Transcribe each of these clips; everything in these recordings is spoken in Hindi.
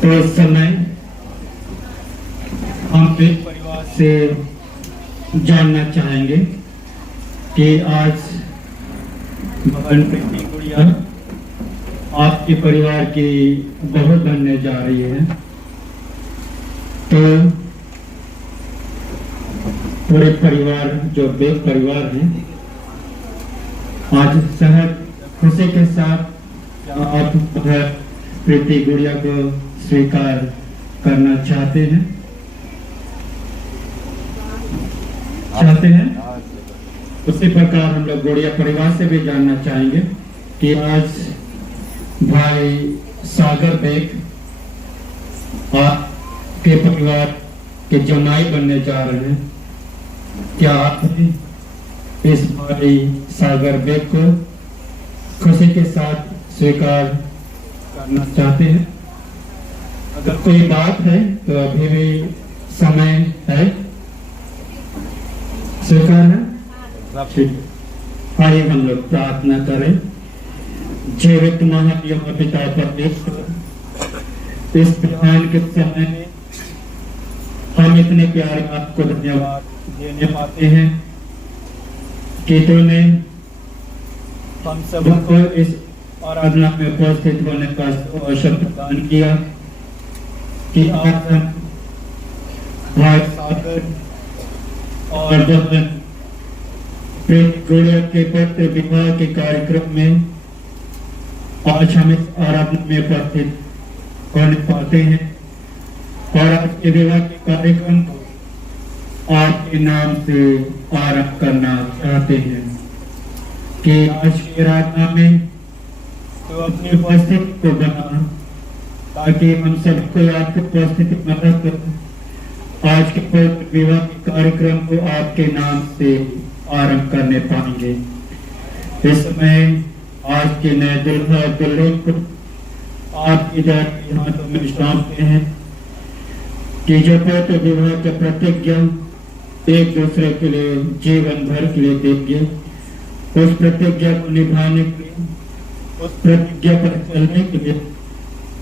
तो इस समय हम एक परिवार से जानना चाहेंगे कि आज बहन प्रीति गुड़िया आपके परिवार की बहू बनने जा रही है, तो पूरे परिवार जो बेग परिवार है आज सहज खुशी के साथ आप प्रीति गुड़िया को स्वीकार करना चाहते हैं। उसी प्रकार हम लोग गुड़िया परिवार से भी जानना चाहेंगे कि आज भाई सागर बेग आपके परिवार के जमाई बनने जा रहे हैं। क्या आप इस भाई सागर बेग को खुशी के साथ स्वीकार करना चाहते हैं? अगर कोई बात है तो अभी भी समय है, स्वीकार है। आइए हम लोग प्रार्थना करें। जीवित महान पिता परमेश्वर, इस बयान के समय में हम इतने प्यारे आपको धन्यवाद देने पाते हैं कि तूने हम सबको इस आराधना में उपस्थित होने का अवसर प्रदान किया कि आज हम भाई सागर और बहन प्रीति गुड़िया के पवित्र विवाह के कार्यक्रम में आज हम इस आराधना में उपस्थित होने पाते हैं और आज के विवाह के कार्यक्रम को आपके नाम से आरंभ करना चाहते हैं कि आज की आराधना में तो अपनी उपस्थिति को बना ताकि हम सबको आपकी उपस्थिति में रखकर आज के पवित्र विवाह के कार्यक्रम को आपके नाम से आरंभ करने पाएंगे। इस समय आज के नए दुल्हा दुल्हन को आपकी दया हाथों में सौंपते हैं कि जो पवित्र विवाह के प्रतिज्ञा एक दूसरे के लिए जीवन भर के लिए देंगे, उस प्रतिज्ञा को निभाने के लिए, उस प्रतिज्ञा पर चलने के लिए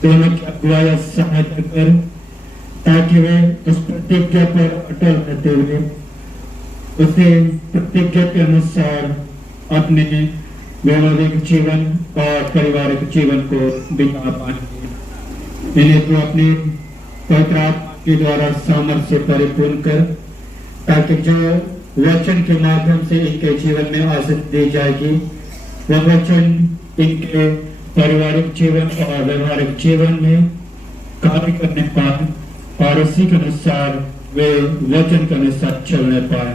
दोनों की अगुवाई सहायता कर, ताकि वे उस प्रतिज्ञा पर अटल रहते हुए उसे प्रतिज्ञा के अनुसार अपने वैवाहिक जीवन और पारिवारिक जीवन को बिता पाएंगे। इन्हें तो अपने पवित्र आत्मा के द्वारा सामर्थ्य से परिपूर्ण कर, ताकि जो वचन के माध्यम से इनके जीवन में आशीष दी जाएगी वह वचन इनके पारिवारिक जीवन और व्यवहारिक जीवन में कार्य करने पाए और उसी के अनुसार वे वचन के अनुसार चलने पाए।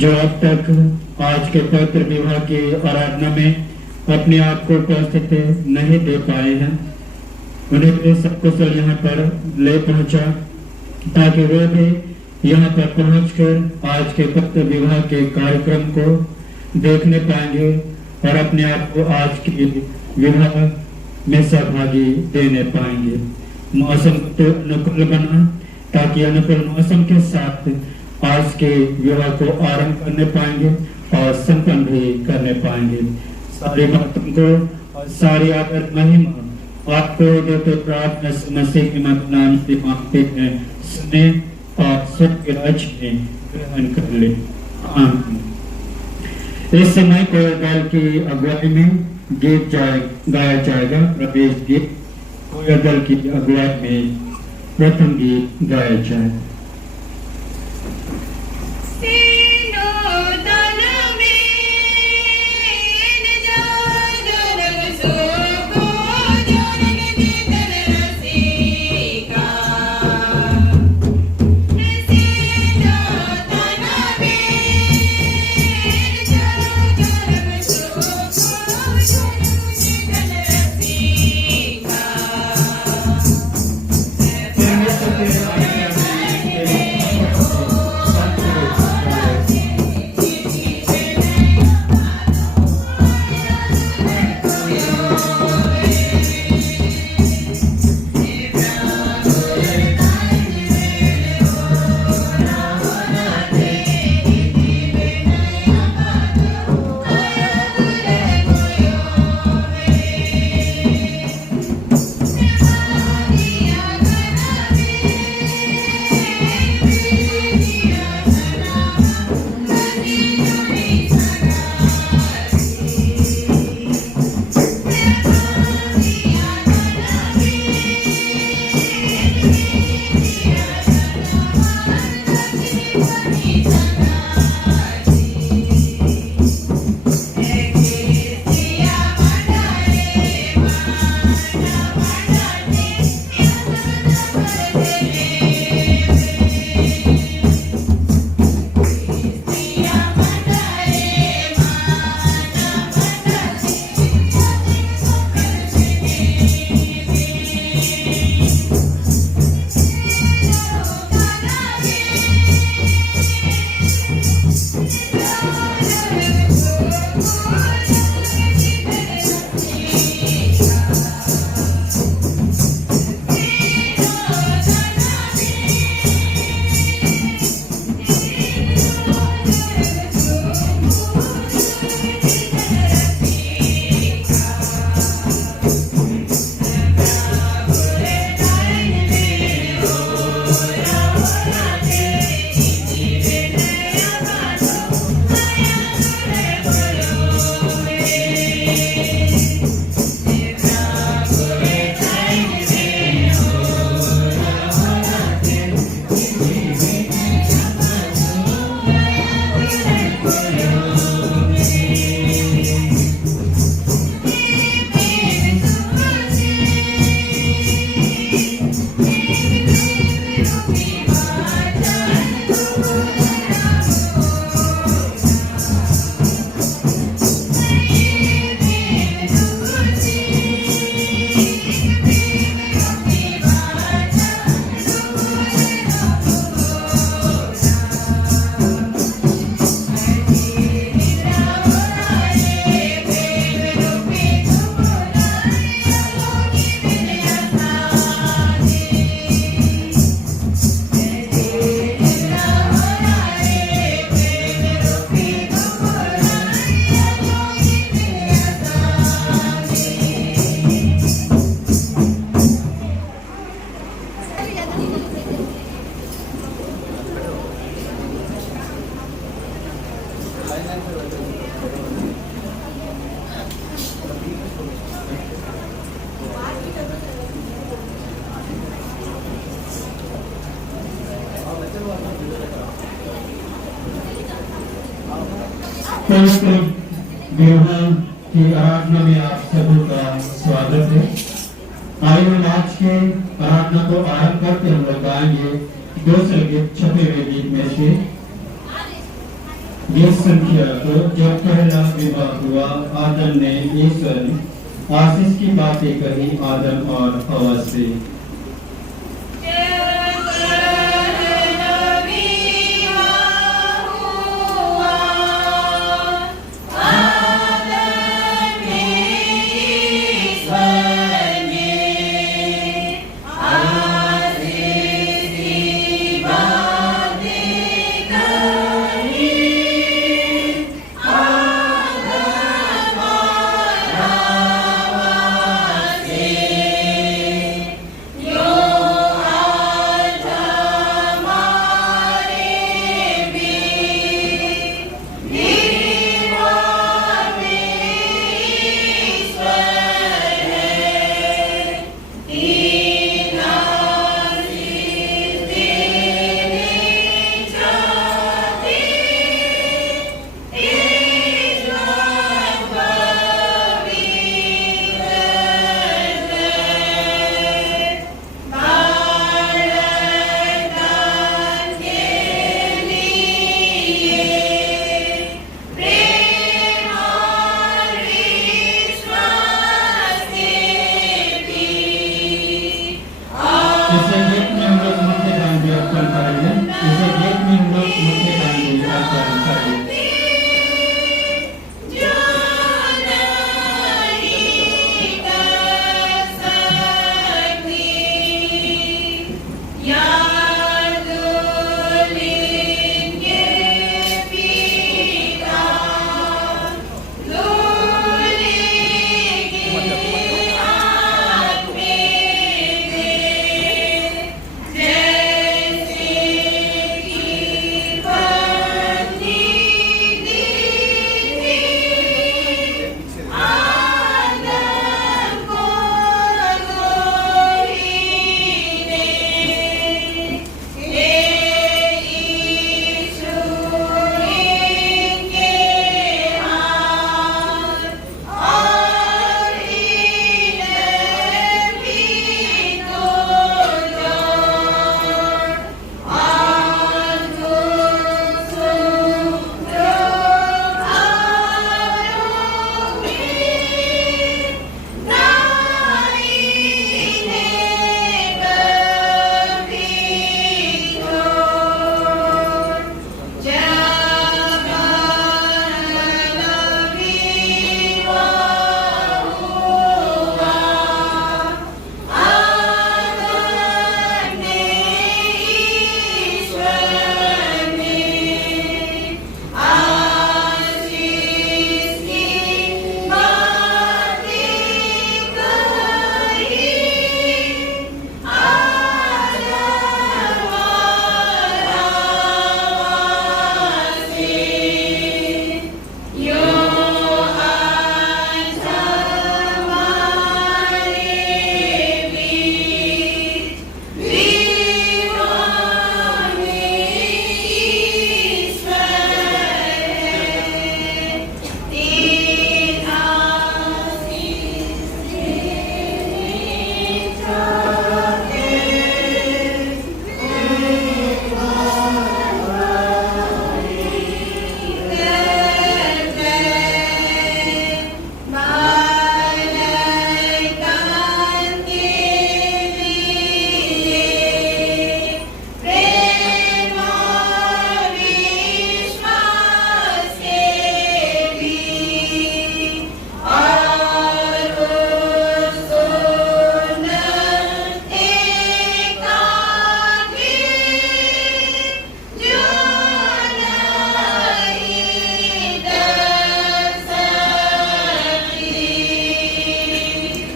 जो अब तक आज के पवित्र विवाह की आराधना में अपने आप को उपस्थित नहीं दे पाए हैं, उन्हें भी सब कुछ यहाँ पर ले पहुंचा ताकि वे भी यहाँ पर पहुंचकर आज के पवित्र विवाह के कार्यक्रम को देखने पाएंगे और अपने आप को आज के विवाह में सहभागी देने पाएंगे। मौसम तो अनुकूल बना ताकि अनुकूल मौसम के साथ आज के विवाह को आरंभ करने पाएंगे और संपन्न भी करने पाएंगे। सारी बातों को और सारी आदर महिमा आपको देते प्रार्थना मसीह के नाम से मांगते हैं, सुने और स्वर्ग के राज्य में ग्रहण कर ले। आमीन। इस समय कोयल की अगुवाई में गीत गाया जाएगा, प्रवेश गीत। कोयल की अगुवाई में प्रथम गीत गाया जाए। पवित्र विवाह की आराधना में आप सभी का स्वागत है। आइए हम आज के आराधना को आरंभ करके हम लोग गाएंगे दो संगीत छपे हुए गीत में से गीत संख्या 2। जब पहला विवाह हुआ आदम ने ईश्वर आशीष की बातें कही आदम और हवा से।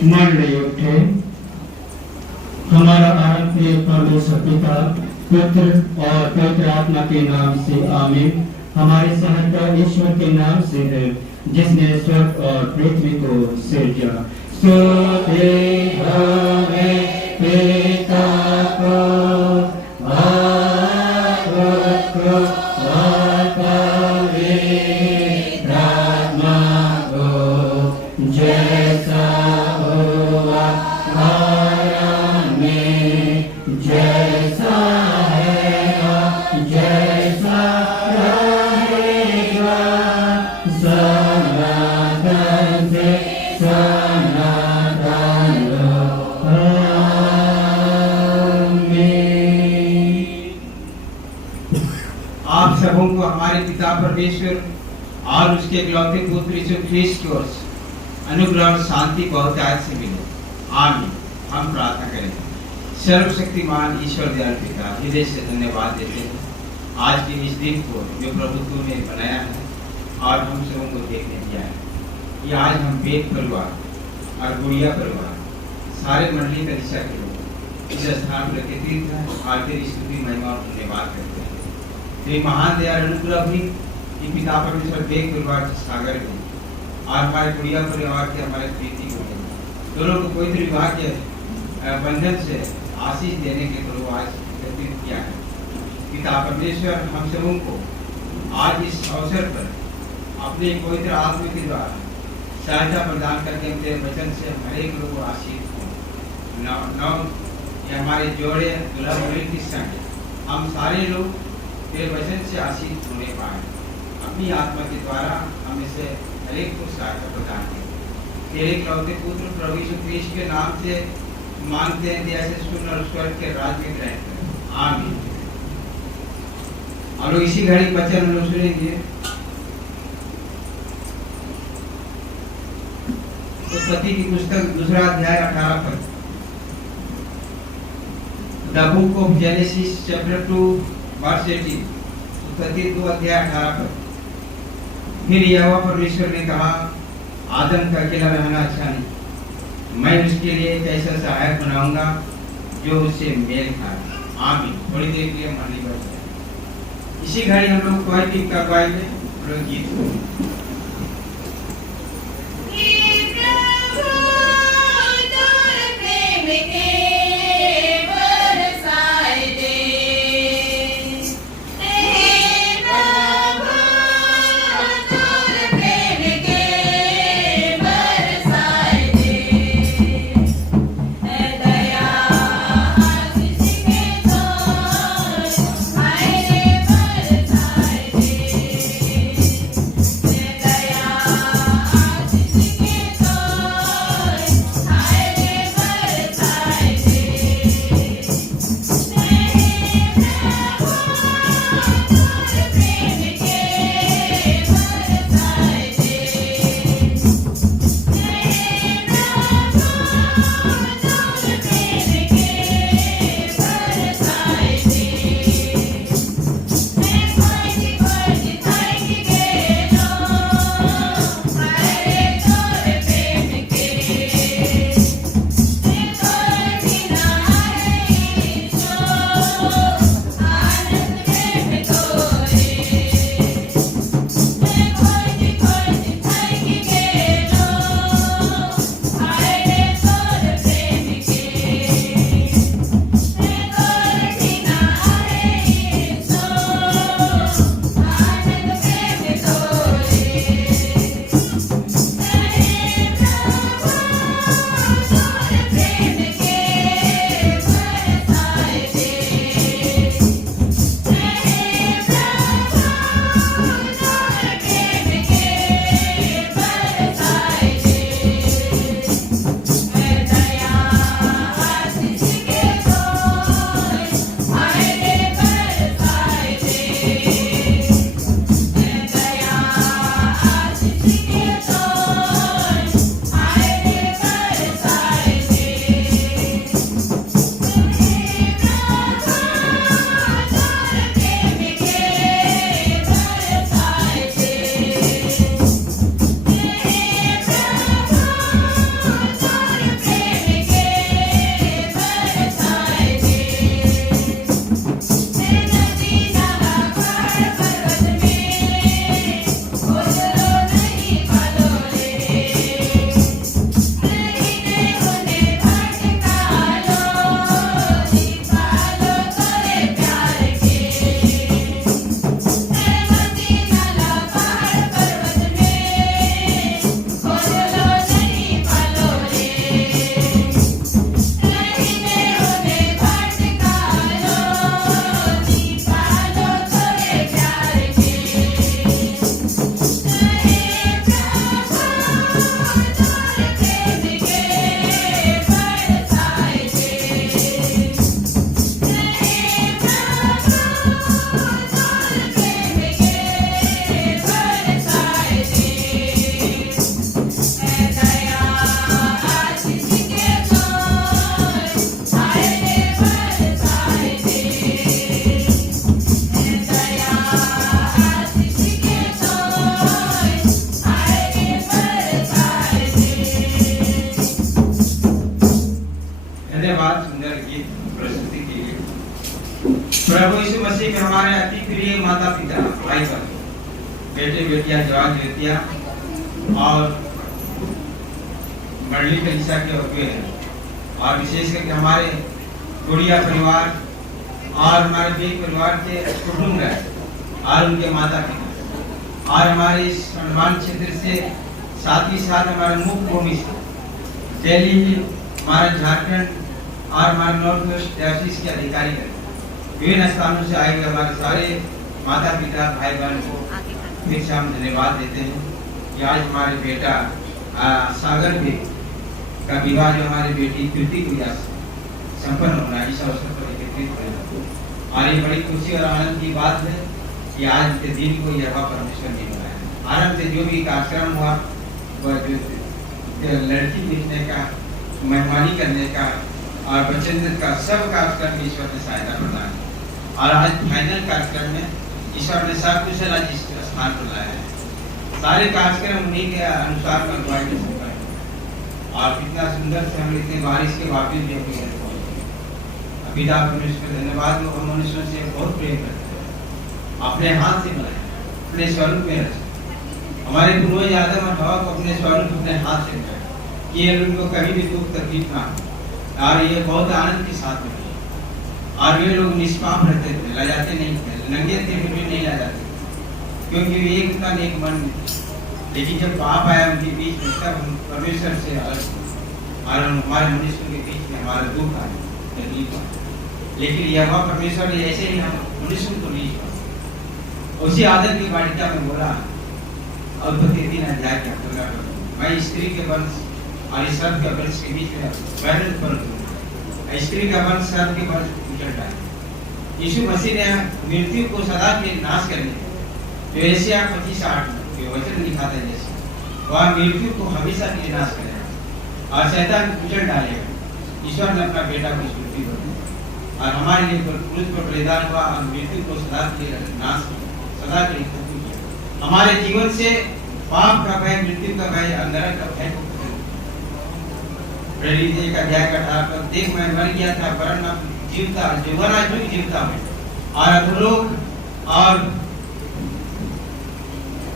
मंडली उठे। हमारा आराध्य परमेश्वर पिता पुत्र और पवित्र आत्मा के नाम से आमीन। हमारी सहायता ईश्वर के नाम से है जिसने स्वर्ग और पृथ्वी को सृजा। स्तुति हमें पिता को भागवत को पवित्र हमारे पिता परमेश्वर और उसके इकलौते पुत्र यीशु ख्रीस्त की ओर से अनुग्रह और शांति बहुतायत से मिले। आमीन। हम प्रार्थना करेंगे। सर्वशक्तिमान ईश्वर दयाल पिता, हृदय से धन्यवाद देते हैं आज के इस दिन को जो प्रभु तूने बनाया है और हम सबों को देखने दिया है। ये आज हम बेद परिवार और गुड़िया परिवार सारे मंडली का दिशा के लोग इस स्थान पर एकत्रित हैं और तेरी स्तुति महिमा और धन्यवाद करते हैं। तेरी महान दया अनुग्रह भी कि पिता परमेश्वर बेद परिवार से सागर में और हमारे गुड़िया परिवार के हमारे प्रीति को दोनों को पवित्र विवाह के बंधन से आशीष देने के प्रभु आज एकत्रित किया है। पिता परमेश्वर हम सबों को आज इस अवसर पर अपने पवित्र आत्मा के द्वारा सहायता प्रदान करके हम तेरे वचन से हरेक लोग को आशीष हो। ये हमारे जोड़े दुल्हा दुल्हन की संग हम सारे लोग तेरे वचन से आशीष होने पाए। अपनी आत्मा के द्वारा हम इसे हरेक को सहायता प्रदान करें। तेरे इकलौते पुत्र प्रभु यीशु ख्रीस्त के नाम से मांगते हैं, जैसे सुन और स्वर्ग के राज्य में ग्रहण करें। आमीन। और इसी घड़ी वचन हम लोग सुनेंगे। उत्पत्ति की पुस्तक 2 अध्याय 18 पद। The book of Genesis chapter 2 verse 18। उत्पत्ति 2 अध्याय 18 पद। फिर यहोवा परमेश्वर ने कहा, आदम का अकेला रहना अच्छा नहीं, मैं उसके लिए एक ऐसा सहायक बनाऊंगा जो उससे मेल खाए। आमीन। थोड़ी देर के लिए मंडली बैठ जाए। इसी घड़ी हम लोग कोई टीम का गाएंगे, लोग गीत प्रभु यीशु मसीह के हमारे अति प्रिय माता पिता, भाई बहन, बेटे बेटियां, जवान बेटियां और मंडली कलीसिया के अगुवे हैं, और विशेष करके हमारे गुड़िया परिवार और हमारे बेग परिवार के कुटुंब है और उनके माता पिता, और हमारे इस सम्मान क्षेत्र से साथ ही साथ हमारे मुख्य भूमि से दिल्ली, हमारा झारखंड और हमारे नॉर्थ वेस्ट डायसिस के अधिकारी हैं, विभिन्न स्थानों से आए हुए हमारे सारे माता पिता, भाई बहन को फिर से हम धन्यवाद देते हैं कि आज हमारे बेटा सागर भी का विवाह जो हमारी बेटी कृति गुड़िया संपन्न होना है, इस अवसर पर एकत्रित हुए और ये बड़ी खुशी और आनंद की बात है कि आज के दिन को यह परमेश्वर ने बनाया। आनंद से जो भी कार्यक्रम हुआ वह जो लड़की देखने का, मेहमानी करने का और बचन का सब कार्यक्रम ईश्वर ने सहायता प्रदान किया और आज फाइनल कार्यक्रम में ईश्वर ने सब कुछ आज इस स्थान पर लाया है। सारे कार्यक्रम उन्हीं के अनुसार करवाए गए और कितना सुंदर से हम इतने बारिश के बावजूद भी पिता परमेश्वर धन्यवाद, वो हम मनुष्यों से बहुत प्रेम करते हैं, अपने हाथ से बनाया, अपने स्वरूप में रचा। हमारे पूर्वज आदम और हवा को अपने स्वरूप अपने हाथ से बनाया कि ये उनको कभी भी दुख तकलीफ ना हो और ये बहुत आनंद के साथ में और वे लोग निष्पाप रहते थे, ला जाते नहीं थे, नंगे थे फिर भी नहीं ला जाते क्योंकि एक उनका नेक मन। लेकिन जब पाप आया उनके बीच में तब परमेश्वर से अलग और हमारे मनुष्यों के बीच में हमारा दुख आया, तकलीफ आया। लेकिन यह परमेश्वर ने ऐसे ही हम मनुष्यों को नहीं छोड़ा। उसी आदत की वाटिका में बोला और 3 अध्याय के 15 मैं स्त्री के वंश और इस सर्प के वंश के बीच में बैरन पर दूंगा। स्त्री का वंश सर्प के वंश उजड़ डाले। यीशु मसीह ने मृत्यु को सदा के नाश करने जो एशिया 25:8 में वचन लिखा था, जैसे वह मृत्यु को हमेशा के लिए नाश करेगा और शैतान उजड़ डालेगा। ईश्वर ने अपना बेटा को स्मृति दी और हमारे लिए क्रूस पर बलिदान हुआ और मृत्यु को सदा के लिए नाश किया, सदा के लिए खत्म किया। हमारे जीवन से पाप का भय, मृत्यु का भय, नरक का भय को प्रेरित 1 अध्याय का 18 पर देख मैं मर गया था वरन अब जीवता, जीवना जुग जीवता में और अधोलोक और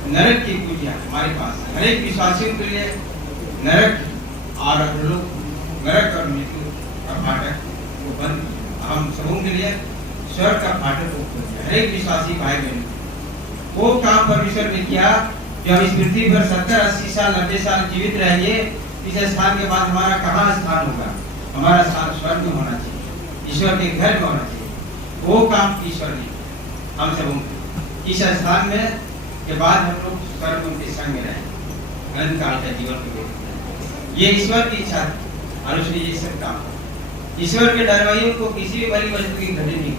नरक की पूजा हमारे पास है। हर एक विश्वासियों के लिए नरक और अधोलोक, नरक और मृत्यु का फाटक को बंद, हम सबों के लिए स्वर्ग का फाटक को खोल दिया। हर एक विश्वासी भाई बहन वो काम परमेश्वर ने किया कि हम इस पृथ्वी पर 70, 80 साल, 90 साल जीवित रहेंगे। इस स्थान के बाद हमारा कहाँ स्थान होगा? हमारा स्थान स्वर्ग में होना चाहिए, ईश्वर के घर में होना चाहिए। वो काम ईश्वर ने हम सब इस स्थान में के बाद हम लोग स्वर्ग उनके संग में रहें, अनंत काल का जीवन को। ये ईश्वर की इच्छा थी और उसने ये सब काम। ईश्वर के डरवाइयों को किसी भी बड़ी वस्तु की घटी नहीं,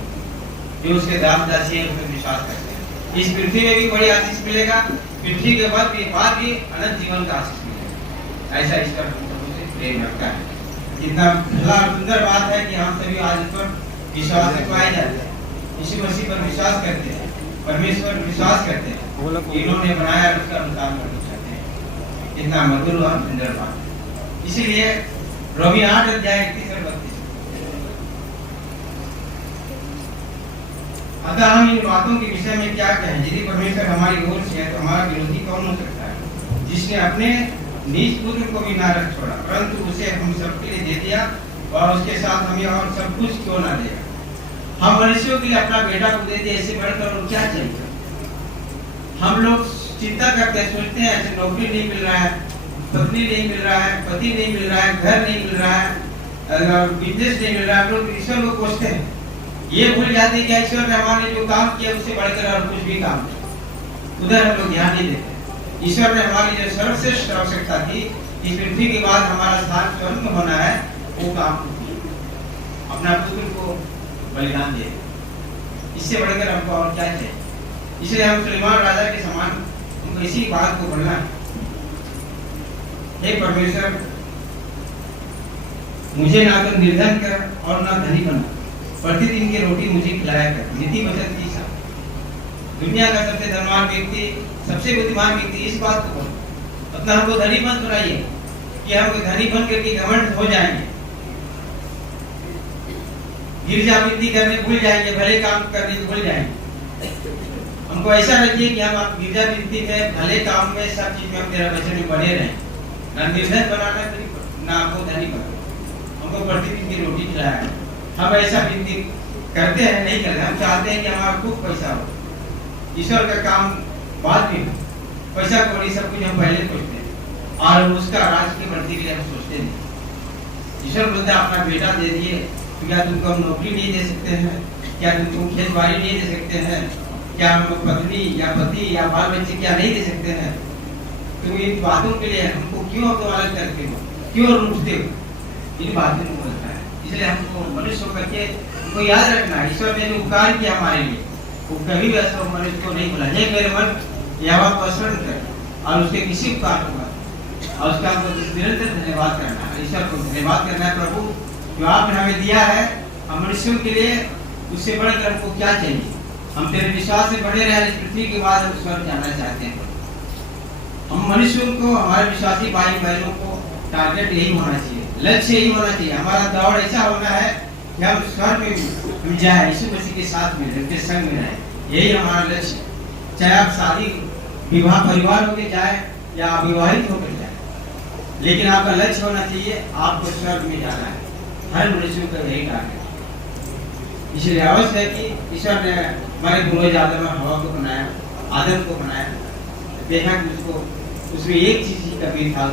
जो उसके दास दासी हैं उस पर विश्वास करते हैं। इस पृथ्वी में भी बड़ी आशीष मिलेगा, पृथ्वी के बाद भी अनंत जीवन का आशीष मिलेगा। ऐसा ईश्वर हम सबों से प्रेम रखता है। कितना भला सुंदर बात है कि हम सभी आज पर विश्वास पाए जाते हैं, यीशु मसीह पर विश्वास करते हैं, परमेश्वर विश्वास करते हैं, इन्होंने बनाया उसका अनुसार करना चाहते हैं। कितना मधुर और सुंदर बात है। इसीलिए रोमी 8 अध्याय 31 और 32 अतः हम इन बातों के विषय में क्या कहें? यदि परमेश्वर हमारी ओर से है तो हमारा विरोधी कौन हो सकता है? जिसने अपने निज पुत्र को भी ना रख छोड़ा परंतु उसे हम सबके लिए दे दिया और उसके साथ हमें और सब कुछ क्यों ना देगा? हम मनुष्यों के लिए अपना बेटा को दे दिया, इससे बढ़कर और क्या चाहिए? हम लोग चिंता करते हैं, सोचते हैं ऐसे नौकरी नहीं मिल रहा है, पत्नी नहीं मिल रहा है, पति नहीं मिल रहा है, घर नहीं मिल रहा है, बिजनेस नहीं मिल रहा है। हम लोग ईश्वर को कोसते हैं, ये भूल जाते हैं कि ईश्वर ने हमारे जो काम किया उससे बढ़कर और कुछ भी काम किया, उधर हम लोग ध्यान नहीं देते। ईश्वर ने हमारी जो सर्वश्रेष्ठ आवश्यकता थी, इस पृथ्वी के बाद हमारा स्थान स्वर्ग में होना है, वो काम अपना पुत्र को बलिदान दिया। इससे बढ़कर हमको और क्या चाहिए? इसलिए हम सुलेमान राजा के समान हमको इसी बात को बोलना है, हे परमेश्वर मुझे ना तो निर्धन कर और ना धनी बना, प्रतिदिन की रोटी मुझे खिलाया कर। नीति वचन 30। दुनिया का सबसे धनवान व्यक्ति, सबसे बुद्धिमान व्यक्ति इस बात को बोले, अपना हमको धनी मत बनाइए कि हम धनी बन करके घमंड हो जाएंगे। गिरजाबंदी करने भूल जाएंगे, भले काम करने भूल जाएंगे। हमको ऐसा रखिए कि हम आप गिरजाबंदी में, भले काम में, सब चीज में हम तेरा वचन में बने रहें। ना निर्धन बनाना, ना आपको धनी बनाना। हमको प्रतिदिन की रोटी खिलाया है। हम ऐसा विनती करते हैं, नहीं करते। हम चाहते हैं कि हमारा खूब पैसा हो। ईश्वर का काम बाद में, पैसा कौड़ी सब कुछ हम पहले सोचते हैं और उसका राज की बढ़ती के लिए हम सोचते नहीं। ईश्वर बोलते अपना बेटा दे दिए, तो क्या तुमको हम नौकरी नहीं दे सकते हैं? क्या तुमको खेत बाड़ी नहीं दे सकते हैं? क्या हम पत्नी या पति या बाल बच्चे क्या नहीं दे सकते हैं? तो इन बातों के लिए हमको क्यों अपमान करते हो, क्यों रूठते हो? इन बातों को बोलता है। इसलिए हमको मनुष्य होकर के हमको याद रखना, ईश्वर ने जो उपकार किया हमारे लिए, वो कभी भी ऐसा मनुष्य को नहीं बोला हे मेरे मन यहोवा को स्मरण कर और उसके किसी उपकार को और उसका निरंतर धन्यवाद करना है। ईश्वर को धन्यवाद करना है, प्रभु जो आपने हमें दिया है हम मनुष्यों के लिए, उससे बढ़कर हमको क्या चाहिए? हम तेरे विश्वास से बढ़े रहे इस पृथ्वी के बाद हम स्वर्ग जाना चाहते हैं। हम मनुष्यों को, हमारे विश्वासी भाई बहनों को टारगेट यही होना चाहिए, लक्ष्य यही होना चाहिए। हमारा दौड़ ऐसा होना है कि हम स्वर्ग में जाए, यीशु मसीह के साथ में, उनके संग में रहे। यही हमारा लक्ष्य। चाहे आप शादी विवाह परिवार होकर जाए या अविवाहित होकर जाए, लेकिन आपका लक्ष्य होना चाहिए आपको स्वर्ग में जाना है। हर मनुष्य का यही टारगेट। इसलिए अवश्य है कि ईश्वर ने हमारे पूर्वज आदम और हवा को बनाया, आदम को बनाया, देखा कि उसको उसमें एक चीज की कमी था,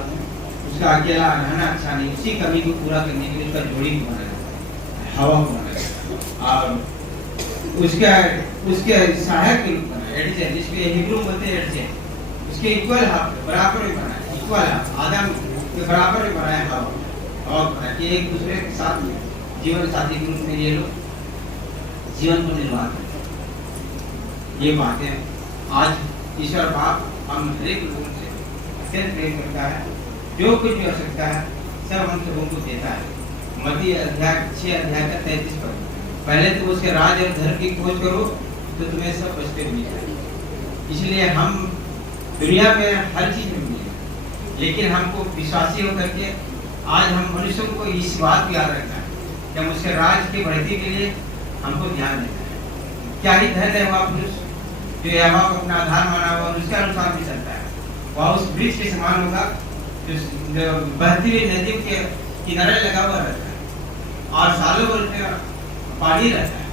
उसका अकेला रहना अच्छा नहीं, उसी कमी को पूरा करने के लिए उसका जोड़ी को बनाया, हवा को बनाया और उसके सहायक के रूप बनाया, एडजेंट, जिसके हिब्रू बोलते हैं एडजेंट, उसके इक्वल बराबर में बनाया, इक्वल आदम के बराबर में बनाया हवा बनाया कि एक दूसरे के साथ में जीवन साथी के रूप में ये लोग जीवन को निर्वाह करते। ये बातें आज ईश्वर बाप हम हरेक लोगों से अत्यंत प्रेम करता है, जो कुछ भी आवश्यकता है सब हम सबों को देता है। मत्ती अध्याय 6 अध्याय का 33 पद, पहले तो उसके राज और धर्म की खोज करो तो तुम्हें सब बचते मिल जाएंगे। इसलिए हम दुनिया में हर चीज में मिलेगा, लेकिन हमको विश्वासी होकर के आज हम मनुष्यों को इस बात को याद रखना है कि हम उसके राज की बढ़ती के लिए हमको ध्यान देना है। क्या ही धन है वह पुरुष जो यहोवा को अपना आधार माना हुआ उसके अनुसार भी चलता है। वह उस वृक्ष के समान होगा जो बहती हुई नदी के किनारे लगा हुआ रहता है और सालों भर उसमें पानी रहता है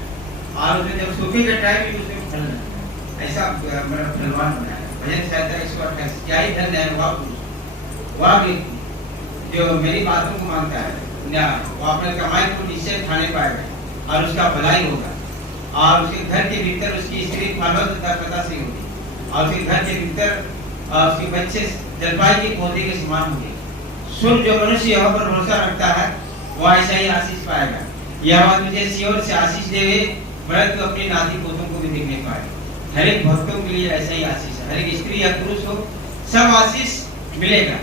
और उसमें जब सूखे का टाइम भी उसमें फल रहता है। ऐसा मेरा फलवान बनाया है। भजन चाहता है ईश्वर का क्या ही धन है वह पुरुष, वह व्यक्ति जो मेरी बातों को मानता है, वो अपने कमाई को निश्चय खाने पाएगा और उसका भलाई होगा और उसके घर के भीतर उसकी स्त्री फलवत्ता से होगी और उसके घर के भीतर उसके बच्चे जलवायु के पौधे के समान होंगे। सुन, जो मनुष्य यहोवा पर भरोसा रखता है वह ऐसा ही आशीष पाएगा। यहोवा तुझे सियोन से आशीष देवे, वरन तू अपने नाती पोतों को भी देखने पाएगा। हर एक भक्तों के लिए ऐसा ही आशीष है। हर एक स्त्री या पुरुष हो सब आशीष मिलेगा,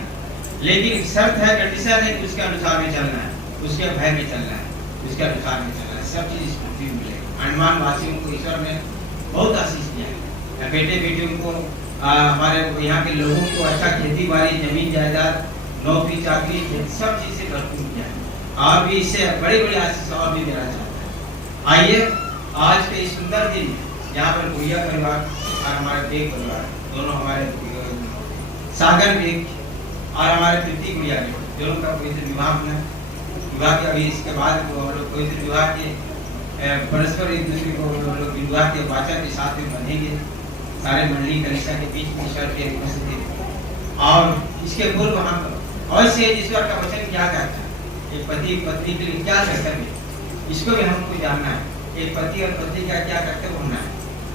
लेकिन शर्त है, कंडीशन है कि उसके अनुसार में चलना है, उसके भय में चलना है, उसके अनुसार में चलना है। सब चीज इस पृथ्वी में मिलेगा। अंडमान वासियों को ईश्वर ने बहुत आशीष दिया है। बेटे बेटियों को, हमारे यहाँ के लोगों को अच्छा खेती बाड़ी, जमीन जायदाद, नौकरी चाकरी, सब चीज से भरपूर किया है और भी इससे बड़े बड़े आशीष और भी देना चाहता है। आइए आज के इस सुंदर दिन यहाँ पर भैया परिवार और हमारे देव परिवार दोनों, हमारे सागर बेग और हमारे तृतीय गुड़िया दोनों का पवित्र विवाह होना है। विवाह के अभी इसके बाद हम लोग पवित्र विवाह के परस्पर एक दूसरे को लोग विवाह के वाचा के साथ में बंधेंगे। सारे मंडली कलिसिया के बीच में ईश्वर की उपस्थिति और इसके पूर्व हम अवश्य ईश्वर का वचन क्या कहता है, एक पति पत्नी के लिए क्या कर्तव्य है, इसको भी हमको जानना है। एक पति और पत्नी का क्या कर्तव्य होना है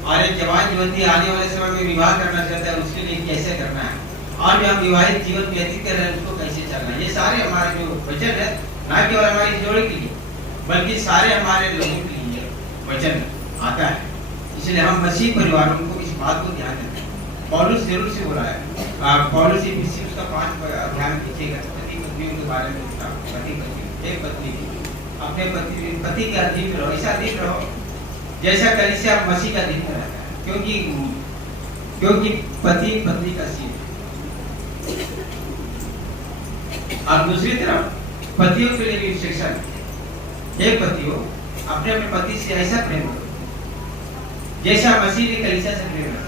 और एक जवान युवती आने वाले समय में विवाह करना चाहता है उसके लिए कैसे करना है और जो हम विवाहित जीवन व्यतीत कर रहे हैं उसको कैसे चलना है। ये सारे हमारे जो वचन है न केवल हमारी जोड़ी के लिए बल्कि सारे हमारे लोगों के लिए वचन आता है। इसलिए हम मसीह परिवारों को इस बात को ध्यान देते हैं। पौलुस जरूर से बोला है, पौलुस इफिसियों का 5 ध्यान कीजिएगा, पति पत्नियों के बारे में पति पत्नी एक पत्नी अपने पति के अधीन रहो, ऐसा अधीन रहो जैसा कलीसिया मसीह का अधीन रहता है, क्योंकि पति पत्नी का सीन। और दूसरी तरफ पतियों के लिए भी शिक्षा, हे पतियों अपने अपने पति से ऐसा प्रेम करो जैसा मसीह ने कलीसिया से प्रेम करा।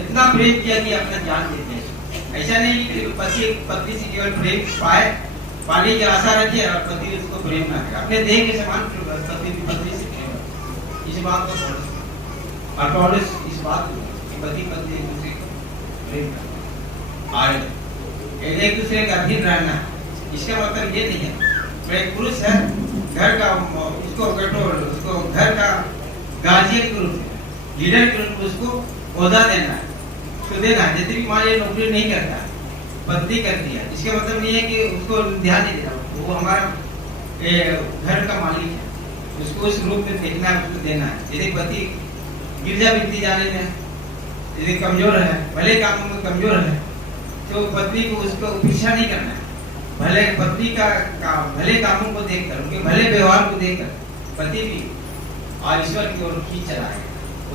इतना प्रेम किया कि अपना जान देते हैं। ऐसा नहीं कि पति पत्नी से केवल प्रेम पाने की आशा रखे और पति उसको प्रेम ना करे। अपने देह के समान पति से प्रेम करो। इस बात को और पौलुस इस बात को पति पत्नी एक दूसरे को प्रेम करो और एक दूसरे का अधीन रहना। इसका मतलब ये नहीं है एक पुरुष है घर का उसको कंट्रोल उसको घर का गार्जियन के रूप में लीडर के रूप में उसको ओहदा देना है, उसको देना है। यदि मान लीजिए नौकरी नहीं करता पत्नी करती है, इसका मतलब नहीं है कि उसको ध्यान नहीं देना, वो हमारा घर का मालिक है, उसको उस रूप में देखना है, उसको देना है। यदि पति गिरजा बिकती जाने में यदि कमजोर है, भले कामों में कमजोर है, तो पत्नी को उसको पीछा नहीं करना है। भले पत्नी का भले कामों को देखकर उनके भले व्यवहार को देखकर पति भी और ईश्वर की ओर खींच चला है,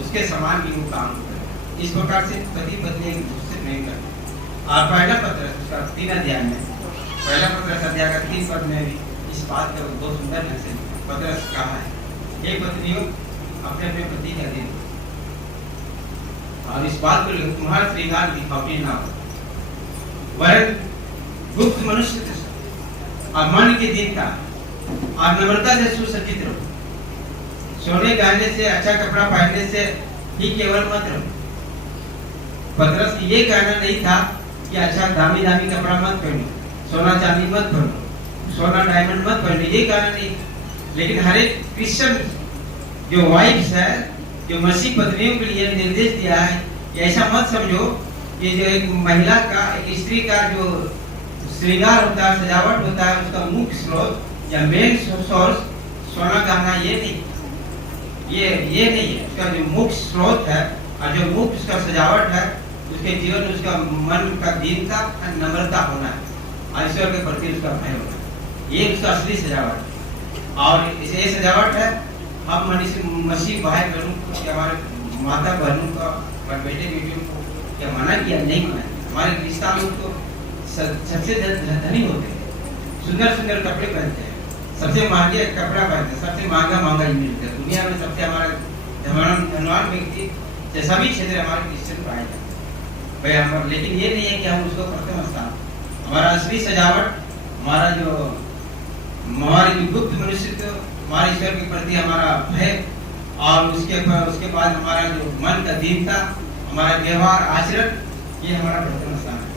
उसके समान भी वो काम करे। इस प्रकार से पति पत्नी एक दूसरे से प्रेम करते हैं। और पहला पत्र उसका 3 अध्याय में पहला पत्र अध्याय का 3 पद में भी इस बात का बहुत सुंदर ढंग से पत्र कहा है, हे पत्नियों अपने अपने पति का अधीन और इस बात को तुम्हारा श्रृंगार दिखावटी ना हो, वरन गुप्त मनुष्य और मन की दीनता और नम्रता से सुसज्जित रहो। सोने गहने से अच्छा कपड़ा पहनने से ही केवल मत रहो। पतरस ये कहना नहीं था कि अच्छा दामी दामी कपड़ा मत पहनो, सोना चांदी मत पहनो, सोना डायमंड मत पहनो, ये कहना नहीं। लेकिन हर एक क्रिश्चियन जो वाइफ्स है, जो मसीह पत्नियों के लिए निर्देश दिया है कि ऐसा मत समझो कि जो एक महिला का एक स्त्री का जो श्रृंगार होता है, सजावट होता है, उसका मुख्य स्रोत या मेन सोर्स सोना गहना ये नहीं है। उसका जो मुख्य स्रोत है और जो मुख्य उसका सजावट है, उसके जीवन में उसका मन का दीनता और नम्रता होना है और ईश्वर के प्रति उसका भय होना है, ये उसका असली सजावट। और ये सजावट है हम मसीह भाई बहनों को, हमारे माता बहनों का, बेटे बेटियों को क्या मना किया? नहीं मना। हमारे क्रिश्चियन लोग तो सबसे धनी होते हैं, सुंदर सुंदर कपड़े पहनते हैं, सबसे महंगे कपड़ा पहनते हैं, सबसे महंगा मिलता है दुनिया में। सबसे हमारा धनवान व्यक्ति सभी क्षेत्र हमारे क्रिश्चियन पाए जाते भाई हमारे। लेकिन ये नहीं है कि हम उसको प्रथम स्थान, हमारा असली सजावट, हमारा जो हमारी गुप्त मनुष्य, हमारे ईश्वर के प्रति हमारा भय और उसके बाद हमारा जो मन का दीनता, हमारा व्यवहार आचरण, ये हमारा प्रथम स्थान है।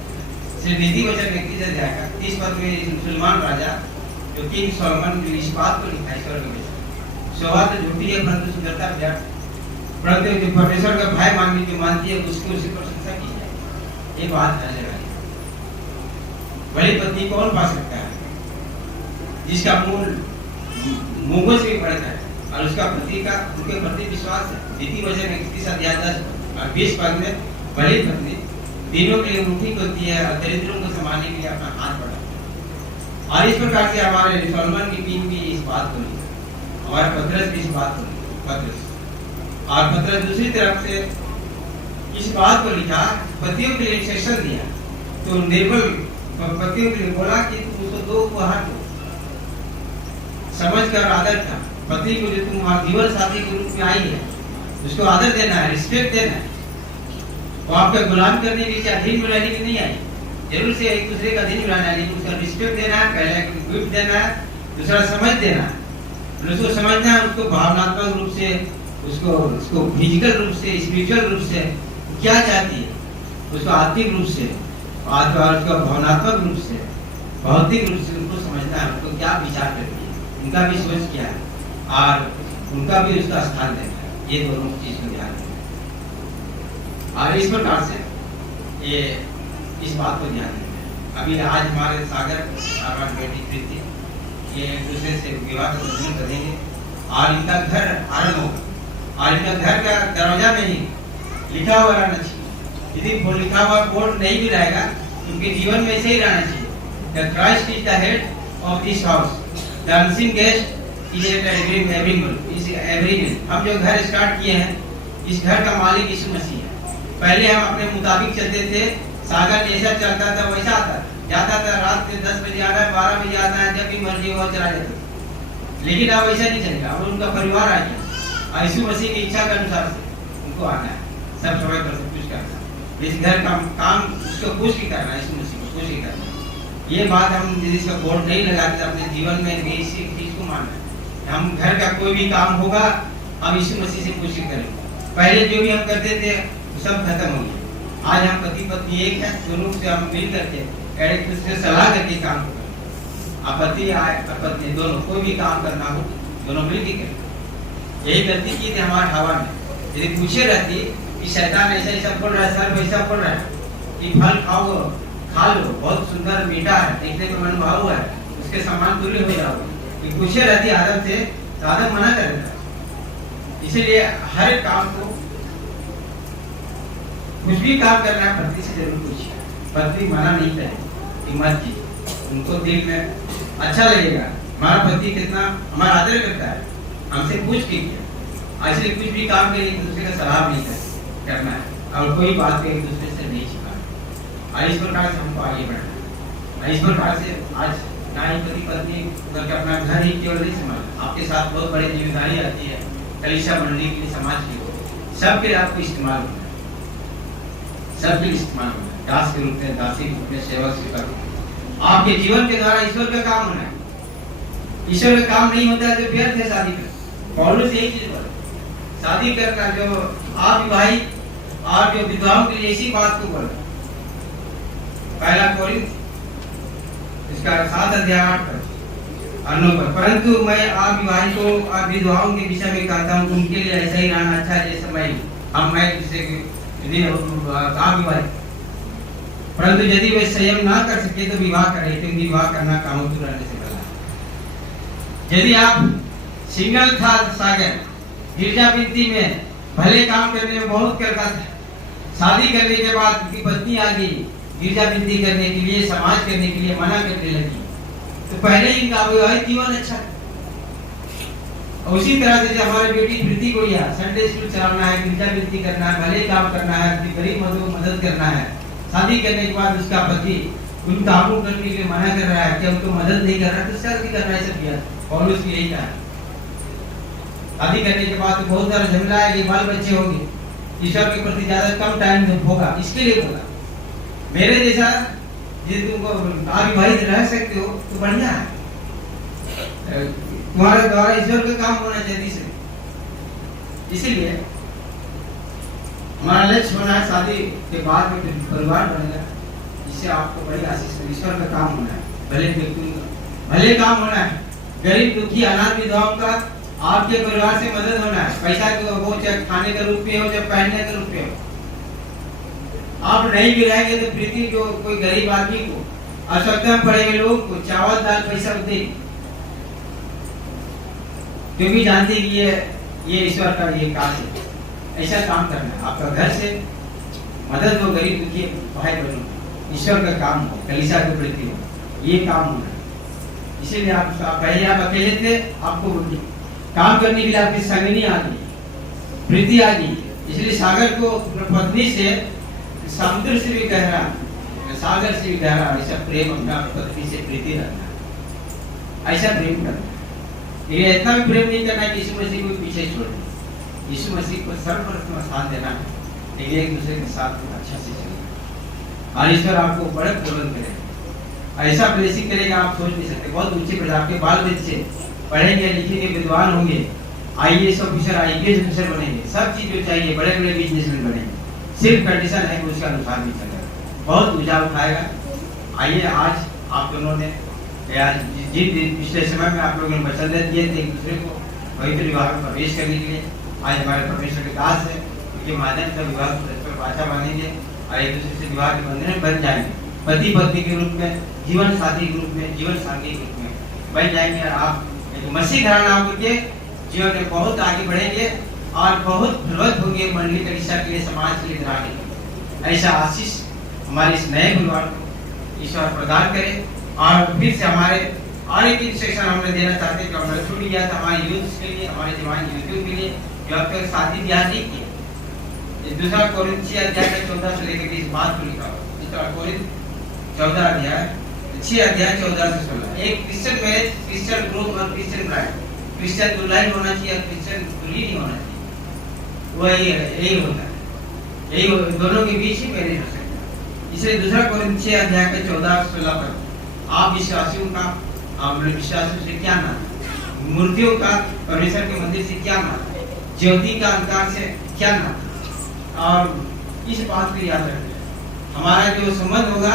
नीति वचन व्यक्ति से जाएगा 30 पद में सुलेमान राजा जो किंग सोलोमन जो इस बात को लिखा ईश्वर के विषय, शोभा तो झूठी है परंतु सुंदरता व्यर्थ, परंतु जो परमेश्वर का भय मानने की मानती है उसकी उसी प्रशंसा की जाए। ये बात है जगह बड़ी पत्नी कौन पा सकता है जिसका मूल मुंगों से भी बढ़ता है और उसका पति का उनके प्रति विश्वास है। नीति वचन 31 अध्याय 10 और 20 पद में बड़ी पत्नी दिनों के लिए मुठी होती है और दरिद्रों को संभालने के लिए अपना हाथ बढ़ाती है। और इस प्रकार से हमारे सोलोमन की टीम भी इस बात को ली, हमारे पतरस भी इस बात को ली, और पतरस दूसरी तरफ से इस बात को लिखा, पतियों के लिए इंस्ट्रक्शन दिया, तो निर्बल पतियों के लिए बोला कि तुम उसको 2 उपहार दो, समझ कर आदर का पति को जो तुम जीवन साथी के रूप में आई है उसको आदर देना है, रिस्पेक्ट देना है। वो आपका गुलाम करने के लिए अधीन में रहने की नहीं आई, जरूर से एक दूसरे का अधीन रहना है, लेकिन उसका रिस्पेक्ट देना है, पहले गिफ्ट देना है, दूसरा समझ देना है, उसको समझना है, उसको भावनात्मक रूप से, उसको फिजिकल रूप से, स्पिरिचुअल रूप से क्या चाहती है, उसको आत्मिक रूप से और उसका भावनात्मक रूप से, भौतिक रूप से उनको समझना है, उनको क्या विचार करती है, उनका भी सोच क्या है और उनका भी उसका स्थान देना है। ये दोनों चीज को ध्यान देना और इस प्रकार से ये इस बात को ध्यान देना। अभी आज हमारे सागर और हमारी बेटी प्रीति ये एक दूसरे से विवाह का बंधन करेंगे और इनका घर आरंभ होगा और इनका घर का दरवाजा में ही लिखा हुआ रहना चाहिए। यदि लिखा हुआ बोर्ड नहीं भी रहेगा उनके जीवन में ऐसे ही रहना चाहिए, the Christ is the head of this house, the unseen guest is everyone. हम जो घर स्टार्ट किए हैं, इस घर का मालिक यीशु मसीह है। पहले हम अपने मुताबिक चलते थे, सागर जैसा चलता था वैसा आता था, जाता था, रात के 10 बजे आना है, 12 बजे आना है, जब भी मर्जी हो चला जाता था। लेकिन अब ऐसा नहीं चलेगा, अब उनका परिवार आ गया, यीशु मसीह की इच्छा के अनुसार से उनको आना है, सब समय पर सब कुछ करना है, इस घर का काम उसको खुश ही करना है, यीशु मसीह को खुश ही करना है। ये बात हम यदि इसका बोर्ड नहीं लगाते अपने जीवन में भी इसी चीज को मानना है। हम घर का कोई भी काम होगा हम यीशु मसीह से पूछ करेंगे। पहले जो भी हम करते थे वो सब खत्म हो गया। आज हम पति पत्नी एक है, दोनों से हम मिल करके एक दूसरे से सलाह करके काम करें। आप पति आए पत्नी दोनों कोई भी काम करना हो दोनों मिल के करें। यही गलती की थी हमारे हवा ने, यदि पूछे रहती कि शैतान ऐसा ऐसा बोल रहा है, सर वैसा बोल रहा है कि फल खाओ खा लो, बहुत सुंदर मीठा है, देखने में मन भाव है, उसके समान दूरी हो जाओगे। कि पूछे रहती आदम से तो आदम मना करेगा। इसीलिए हर काम को कुछ भी काम करना है पति से जरूर पूछिए, पति मना नहीं करे कि मत की, उनको दिल में अच्छा लगेगा हमारा पति कितना हमारा आदर करता है, हमसे पूछ के किया। इसलिए कुछ भी काम के एक दूसरे का सलाह नहीं करना है और कोई बात एक दूसरे से नहीं छिपाना। इस प्रकार से हमको आगे बढ़ना है। इस प्रकार से आज ना ही पति पत्नी करके अपना घर ही केवल नहीं संभालना, आपके साथ बहुत बड़ी जिम्मेदारी आती है, कलीसिया मंडली के लिए, समाज के लिए, सबके लिए आपको इस्तेमाल होना है, सबके लिए इस्तेमाल होना है, दास के रूप में, दासी के रूप में, सेवक से कर आपके जीवन के द्वारा ईश्वर का काम होना है। ईश्वर का काम नहीं होता है तो व्यर्थ है शादी करना। पौलुस यही चीज बोला, शादी करना जो अविवाहित और जो विधवाओं के लिए इसी बात को बोला। पहला कोरिन्थ इसका 7 अध्याय 8 पर, परंतु मैं अविवाहितों और विधवाओं के विषय में कहता हूँ, उनके लिए ऐसा ही रहना अच्छा है जैसे मैं जिसे अविवाहित, परंतु यदि वे संयम ना कर सके तो विवाह करें, तो विवाह करना कामों रहने से भला। यदि आप सिंगल था सागर गिरजा बिनती में भले काम करने में बहुत करता था, शादी करने के बाद उनकी पत्नी आ गई गिरजा बिनती करने के लिए, समाज करने के लिए मना करने लगी, तो पहले ही इनका वैवाहिक जीवन अच्छा है। उसी तरह से हमारी बेटी प्रीति को यह संडे स्कूल चलाना है, गिरजा बिनती करना है, भले काम करना है, गरीब मदद करना है, शादी करने के बाद उसका पति उन कामों करने के लिए मना कर रहा है कि उनको मदद नहीं कर रहा है, तो शादी करना है सब किया। और उसकी यही कहा शादी करने के बाद तो बहुत सारा झमेला है कि बाल बच्चे होंगे, ईश्वर के प्रति ज्यादा कम टाइम होगा, इसके लिए बोला। मेरे जैसा यदि तुमको अविवाहित रह सकते हो तो बढ़िया है, तुम्हारे द्वारा ईश्वर का काम होना चाहिए। इसीलिए हमारा लक्ष्य होना है शादी के बाद में परिवार बनेगा, इससे आपको बड़ी आशीष, ईश्वर का काम होना है, भले काम होना है, गरीब दुखी अनाथ विधवाओं का आपके परिवार से मदद होना है। पैसा वो चाहे खाने के रूप में हो चाहे पहनने के रूप में हो, आप नहीं भी रहेंगे तो प्रीति जो कोई गरीब आदमी को आवश्यकता पड़े हुए लोगों को चावल दाल पैसा देगी, क्योंकि जानती कि ये ईश्वर का ये काम है, ऐसा काम करना है। आपका घर से मदद हो, गरीब दुखी भाई बहनों, ईश्वर का काम हो, कलीसिया के प्रति हो, ये काम होना है। इसीलिए आप पहले आप अकेले थे, आपको काम करने के लिए आपकी संगनी आ गई, प्रीति आ गई। इसलिए सागर को पत्नी से समुद्र से भी गहरा, सागर से भी गहरा ऐसा प्रेम अपना पत्नी से प्रीति रखना, ऐसा प्रेम करना। ये इतना भी प्रेम नहीं करना कि यीशु मसीह को पीछे छोड़ दे, यीशु मसीह को सर्वप्रथम स्थान देना है, लेकिन एक दूसरे के साथ अच्छा से चलना। और ईश्वर आपको बड़े प्रबंध करेगा, ऐसा ब्लेसिंग करेगा आप सोच नहीं सकते। बहुत ऊंचे पर आपके बाल बच्चे पढ़ेंगे लिखेंगे विद्वान होंगे, IAS ऑफिसर IPS ऑफिसर बनेंगे, सब चीज जो चाहिए, बड़े बड़े बिजनेसमैन बनेंगे। सिर्फ कंडीशन है कि उसके अनुसार भी चलेगा, बहुत ऊंचा उठाएगा। आइए आज आप दोनों ने जिस पिछले समय में आप लोगों ने वचन दिए थे एक दूसरे को पवित्र विवाह में प्रवेश करने के लिए, आज हमारे परमेश्वर के दास है, उनके माध्यम से विवाह को पाछा बांधेंगे और एक दूसरे से विवाह के बंधन में बन जाएंगे, पति पत्नी के रूप में, जीवन साथी के रूप में, जीवन साथी के रूप में बन जाएंगे। और आप एक मसीह घराना होकर जीवन में बहुत आगे बढ़ेंगे और बहुत प्रबुद्ध होंगे, मंडली कलीसिया के लिए, समाज के लिए, राष्ट्र के लिए। ऐसा आशीष हमारे इस नए परिवार को ईश्वर प्रदान करे। और फिर से हमारे और एक इंस्ट्रक्शन हमने देना चाहते हैं, हमने छूट गया था हमारे यूथ के लिए, हमारे जवान यूथ के लिए जो अब तक शादी ब्याह नहीं किया। दूसरा कोरिन्थियों अध्याय 14 से लेकर 20 बात को लिखा हुआ, दूसरा कोरिन्थ 14 अध्याय 6 अध्याय 14 से 16। एक क्रिश्चियन मैरिज, क्रिश्चियन ग्रुप और क्रिश्चियन ब्राइड क्रिश्चियन दूल्हा ही होना चाहिए, क्रिश्चियन दूल्ही नहीं होना चाहिए। वही यही होता है, यही दोनों के बीच ही पहले हो सकता है। इसलिए दूसरा कोरिन्थ 6 अध्याय के 14-16 पद, आप विश्वासियों का विश्वासियों से क्या नाता, मूर्तियों का परमेश्वर के मंदिर से क्या नाता, ज्योति का अंधकार से क्या नाता। और इस बात को याद रखना, हमारा जो संबंध होगा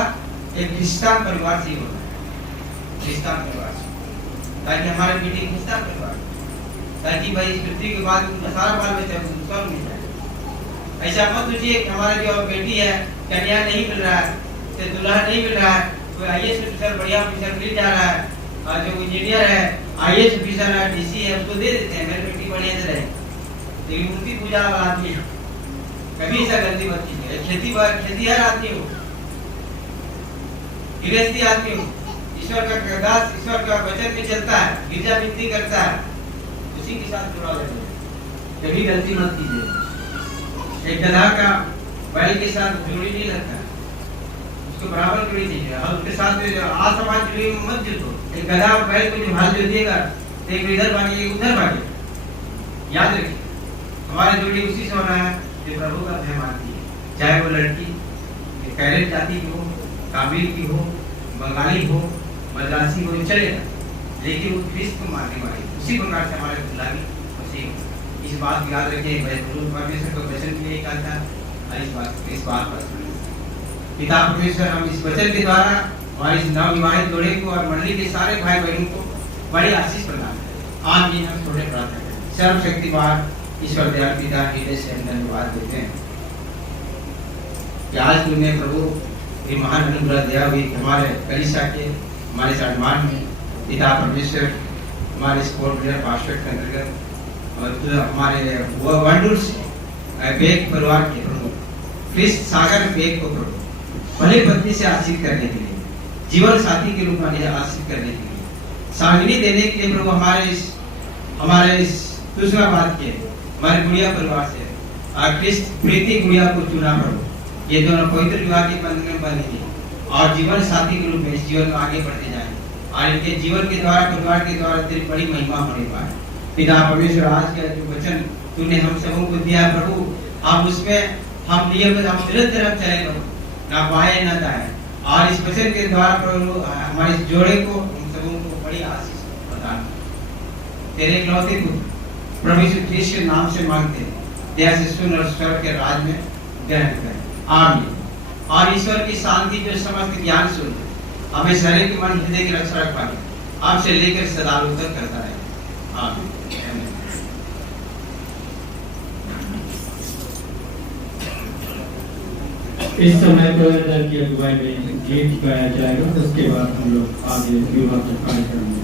एक क्रिश्चियन परिवार से ही होगा, क्रिश्चियन परिवार से, ताकि हमारे बेटे क्रिश्चियन परिवार, ताकि भाई इस पृथ्वी के बाद उनका सारा बाल बच्चा स्वर्ग मिल जाए। ऐसा मत सोचिए कि हमारा जो बेटी है कन्या नहीं मिल रहा है, दुल्हा नहीं मिल रहा है, कोई IAS ऑफिसर बढ़िया ऑफिसर मिल जा रहा है, और जो इंजीनियर है IAS ऑफिसर है DC है उसको दे देते हैं, मेरी बेटी बढ़िया से रहे। लेकिन मूर्ति पूजा वाला आदमी कभी ऐसा गलती मत कीजिए। खेतीहर आदमी हो, गृहस्थी आदमी हो, ईश्वर का दास, ईश्वर का वचन में चलता है, गिरजा विनती करता है, उसी के साथ जुड़ा रहना, कभी गलती मत कीजिए। एक गधा का बैल के साथ जोड़ी नहीं लगता, उसको बराबर जोड़ी दीजिए, और उसके साथ असमान जोड़ी में मत जुटो। एक गधा बैल को जो हाल जो देगा, एक इधर भागे एक उधर भागे। याद रखिए, हमारी जोड़ी उसी से होना है जो प्रभु का भय मानती है, चाहे वो लड़की कैरेट जाति की हो, काबिल की हो, बंगाली हो, मद्रासी हो, चलेगा, लेकिन वो ख्रिस्त को मानने वाली, उसी प्रकार से हमारे गुलामी उसी। इस बात को याद रखिए, परमेश्वर को वचन के लिए कहा था, और इस बात पर पिता परमेश्वर हम इस वचन के द्वारा और इस नवविवाहित जोड़े को और मंडली के सारे भाई बहनों को बड़ी आशीष प्रदान करें। आमीन। हम थोड़े प्रार्थना करें। सर्वशक्तिमान ईश्वर दयाल पिता हृदय से धन्यवाद देते हैं कि आज तुमने प्रभु ये महान अनुग्रह दिया हुई हमारे कलीसिया के हमारे सम्मान में पिता परमेश्वर हमारे स्पोर्ट प्लेयर पास्टर के अंतर्गत और हमारे वंडर्स बेग परिवार के प्रभु क्रिस्ट सागर बेग को प्रभु भले पत्नी से आशीष करने के लिए, जीवन साथी के रूप में आशीष करने के लिए, सामिनी देने के लिए प्रभु हमारे इस दूसरा बात के हमारे गुड़िया परिवार से क्रिस्त प्रीति गुड़िया को चुना प्रभु। ये दोनों पवित्र विवाह के बंधन में बंधेंगे और जीवन साथी के रूप में इस जीवन में आगे बढ़ते जाएंगे, और इनके जीवन के द्वारा परिवार के द्वारा तेरी बड़ी महिमा होने पाए। पिता परमेश्वर आज का जो वचन तूने हम सबों को दिया प्रभु, हम उसमें हम नियमित हम निरंतर चले प्रभु, ना बाएं ना दाएं, और इस वचन के द्वारा प्रभु हमारे इस जोड़े को हम सबों को बड़ी आशीष प्रदान कर। तेरे इकलौते पुत्र प्रभु यीशु ख्रीस्त के नाम से मांगते हैं, दया से सुन और स्वर्ग के राज में ग्रहण कर। आमीन। और ईश्वर की शांति जो समस्त ज्ञान सुन हमें शरीर के मन हृदय की रक्षा रख पाए, आपसे लेकर सदा उत्तर करता रहे। आमीन। इस समय को दल की अगुवाई में गीत गाया जाएगा, उसके बाद हम लोग आगे विवाह का कार्यक्रम में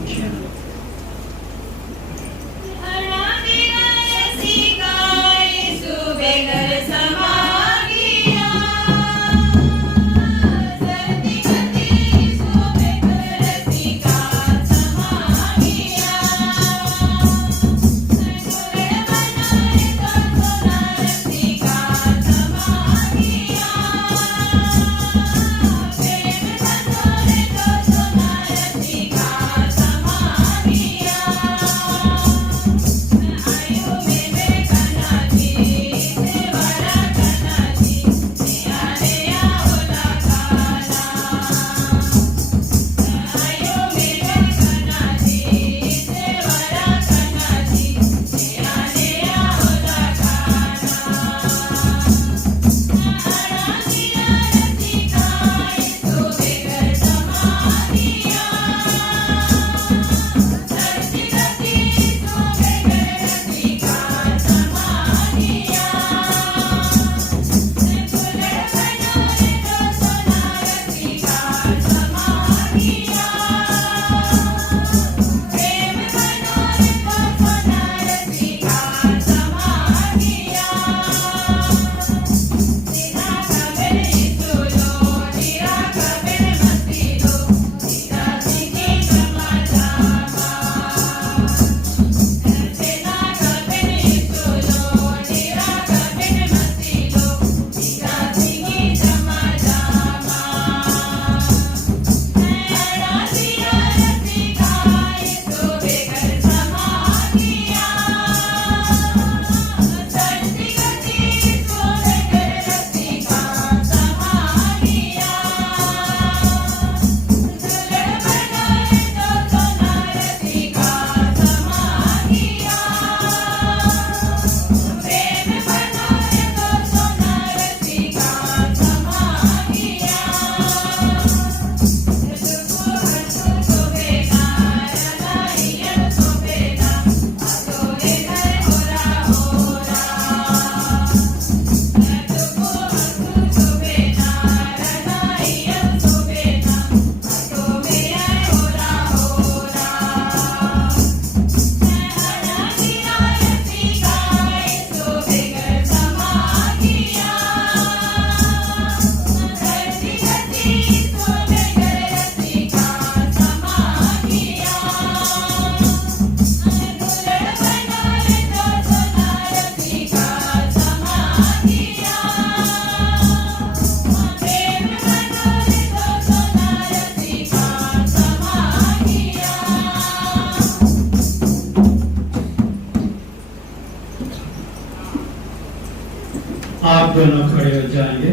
दोनों खड़े हो जाएंगे।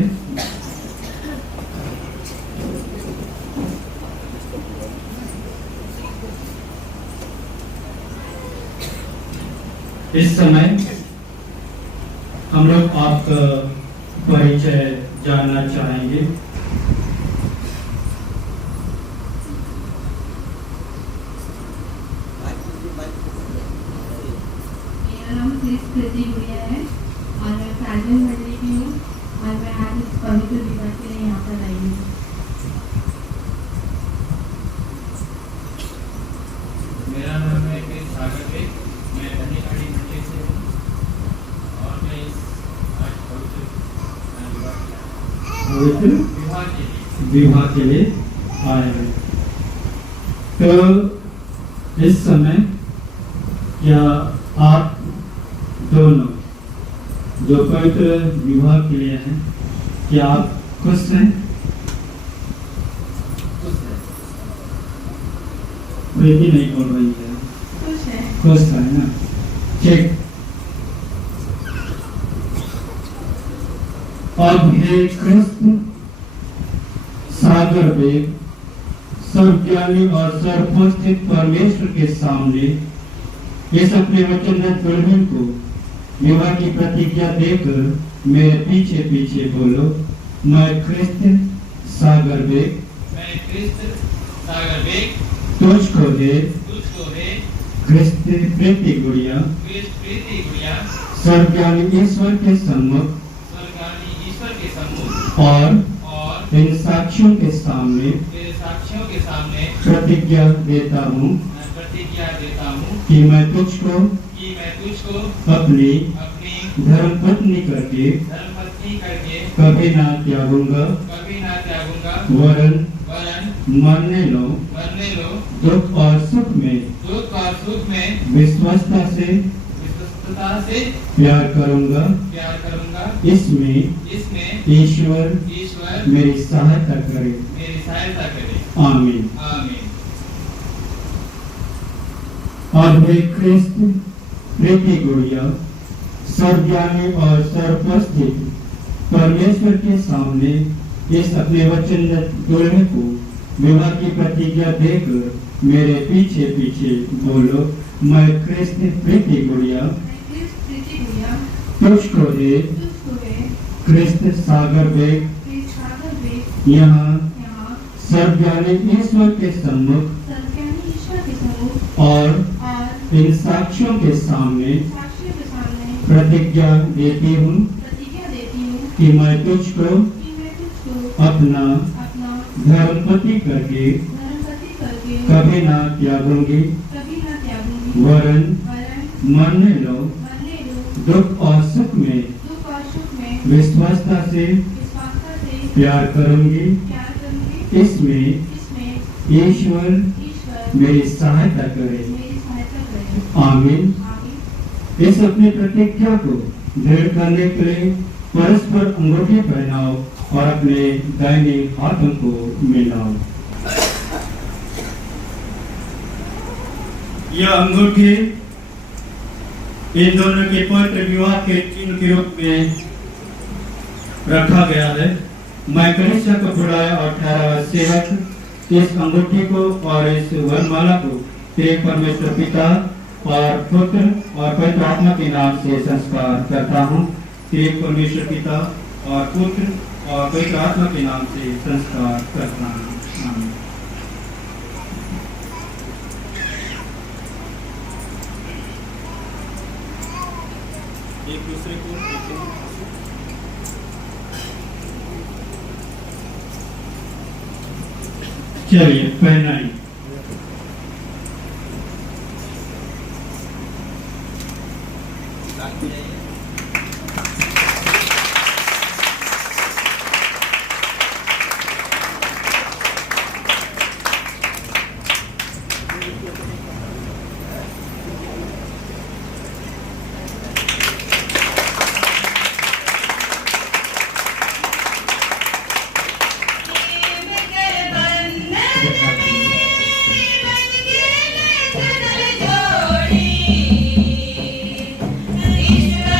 इस समय हम लोग आपका परिचय जानना चाहेंगे। मेरा नाम कृति गुड़िया है और मैं काजल मंडली की हूँ और मैं आज इस पवित्र दिवस के लिए यहाँ पर आई हूँ। मेरा नाम है सागर बेग, मैं धनीखाड़ी मंडली से हूँ और मैं इस आज पवित्र विवाह के लिए आए हैं। तो इस समय क्या आप दोनों जो पवित्र विवाह के लिए हैं, क्या आप खुश हैं? प्रीति नहीं बोल रही है। खुश है ना? ठीक। अब हे कृष्ण सागर वेग सर्वज्ञानी और सर्वोपस्थित परमेश्वर के सामने इस अपने वचनरत दुल्हन को विवाह की प्रतिज्ञा देकर मेरे पीछे पीछे बोलो। मैं कृष्ण सागर वेग तुझको दे कृष्ण प्रीति गुड़िया सर्वज्ञानी ईश्वर के सम्मुख और इन साक्षियों के सामने प्रतिज्ञा देता हूँ कि मैं तुझको अपनी धर्मपत्नी करके कभी ना त्यागूंगा, वरन मरने लो दुख और सुख में विश्वस्तता से प्यार करूंगा। इसमें ईश्वर मेरी सहायता करे। आमीन। और वे कृष्ण प्रीति गुड़िया सर्वज्ञानी और सर्वोपस्थित परमेश्वर के सामने इस अपने वचनरत दुल्हन को विवाह की प्रतिज्ञा देकर मेरे पीछे पीछे बोलो। मैं कृष्ण प्रीति गुड़िया तुझको दे कृष्ण सागर वेग यहाँ सर्वज्ञानी ईश्वर के सम्मुख और इन साक्षियों के सामने प्रतिज्ञा देती हूँ कि मैं तुझको अपना धर्मपति करके कभी ना त्यागूंगी, वरन मरने लो दुख और सुख में विश्वासता से प्यार करूंगी। इसमें ईश्वर मेरी सहायता करे। आमीन। इस अपनी प्रतिज्ञा को दृढ़ करने के लिए परस्पर अंगूठी पहनाओ और अपने दाहिने हाथों को मिलाओ। यह अंगूठी इन दोनों के पवित्र विवाह के चिन्ह के रूप में रखा गया है। मैं कलीसिया को बुलाया और ठहरा सेवक इस अंगूठी को और इस वरमाला को तेरे परमेश्वर पिता और पुत्र और पवित्र आत्मा के नाम से संस्कार करता हूँ। तेरे परमेश्वर पिता और पुत्र और पवित्र आत्मा के नाम से संस्कार करता हूँ। आमीन। एक दूसरे को चलिए पहनाइए। ईश्वर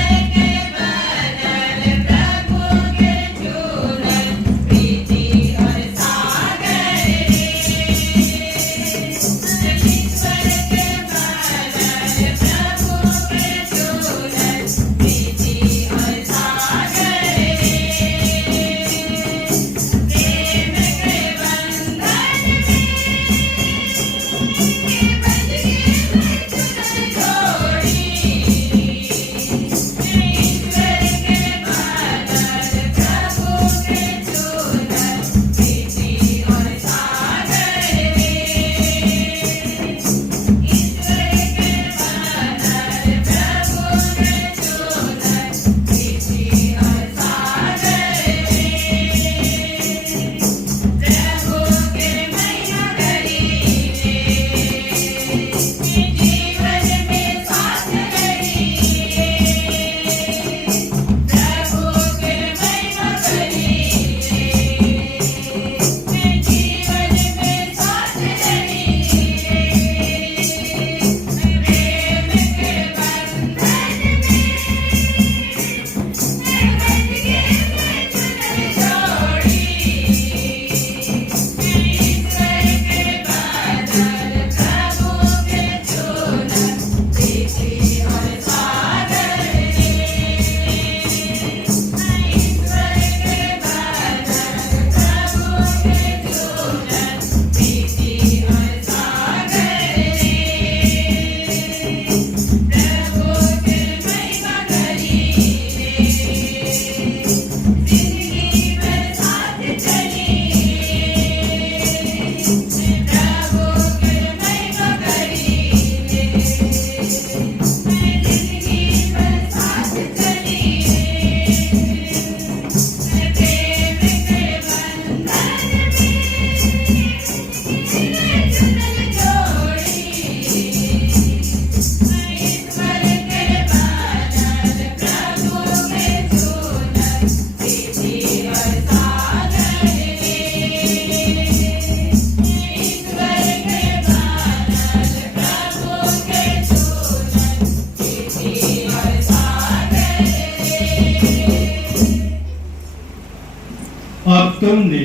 अब तुमने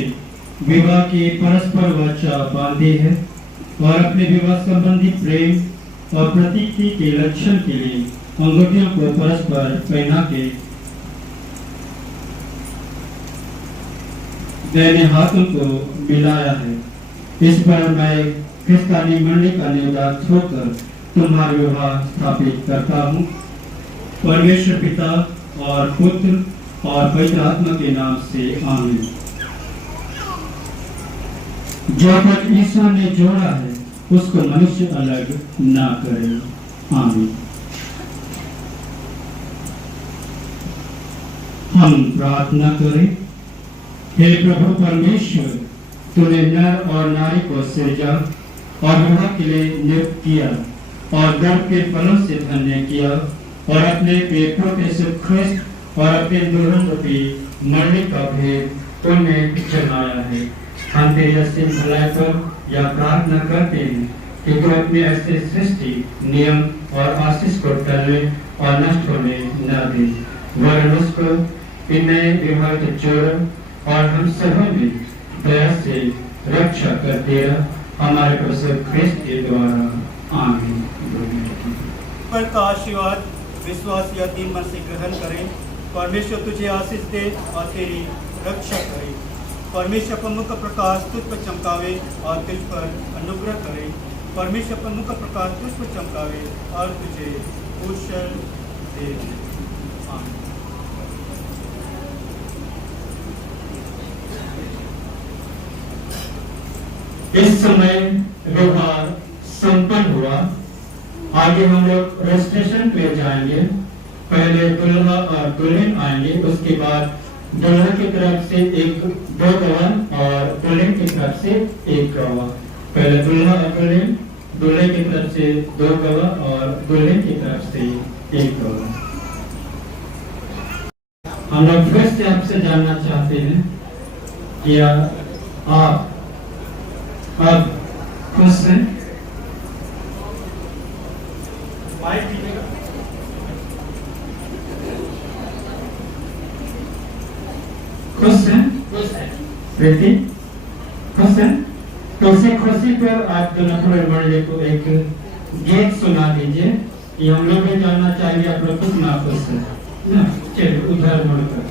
विवाह की परस्पर वाचा बांधी है और अपने विवाह संबंधी प्रेम और प्रतीति के लक्षण के लिए अंगूठियों को परस्पर पहना के मैंने हाथों को मिलाया है। इस पर मैं क्रिस्तानी मंडली का निवास होकर तुम्हारा विवाह स्थापित करता हूँ। परमेश्वर पिता और पुत्र और पवित्र आत्मा के नाम से आमीन। जो कुछ ईश्वर ने जोड़ा है उसको मनुष्य अलग ना करे। आमीन। हम प्रार्थना करें। हे प्रभु परमेश्वर, तूने नर और नारी को सृजा और विवाह के लिए नियुक्त किया और गर्भ के फलों से धन्य किया और अपने पुत्र यीशु ख्रिस्त और अपने दुल्हन रूपी मंडली का भेद तूने जमाया है। हम तेरी असीम भलाई पर यह प्रार्थना करते हैं कि तू अपने ऐसे सृष्टि नियम और आशीष को टलने और नष्ट होने न दे, वरन उसको इनमें विवाहित जोड़ और हम सभी में दया से रक्षा करते रह, हमारे प्रभु ख्रिस्त के द्वारा। आमीन। पर का आशीर्वाद विश्वास या दीन मन से ग्रहण करें। परमेश्वर तुझे आशीष दे और तेरी रक्षा करे। परमेश्वर पर मुख प्रकाश तुझ पर चमकावे और तुझ पर अनुग्रह करे। परमेश्वर पर मुख प्रकाश तुझ पर चमकावे और तुझे कुशल दे। आमीन। इस समय व्यवहार संपन्न हुआ। आगे हम लोग रजिस्ट्रेशन पे जाएंगे। पहले दुल्हा और दुल्हन आएंगे, उसके बाद दुल्हा की तरफ से दो गवाह और दुल्हन की तरफ से एक गवाह। पहले दुल्हा और दुल्हन, दूल्हे की तरफ से दो गवाह और दुल्हन की तरफ से एक गवाह। हम लोग फिर से आपसे जानना चाहते हैं कि आप अब खुश हैं? खुश हैं? बेटी खुश हैं? तो उसी खुशी पर आप दुल्हन मंडली को एक गीत सुना दीजिए कि हम लोग भी जानना चाहिए आप लोग खुश ना खुश हैं ना। चलिए उधर मुड़कर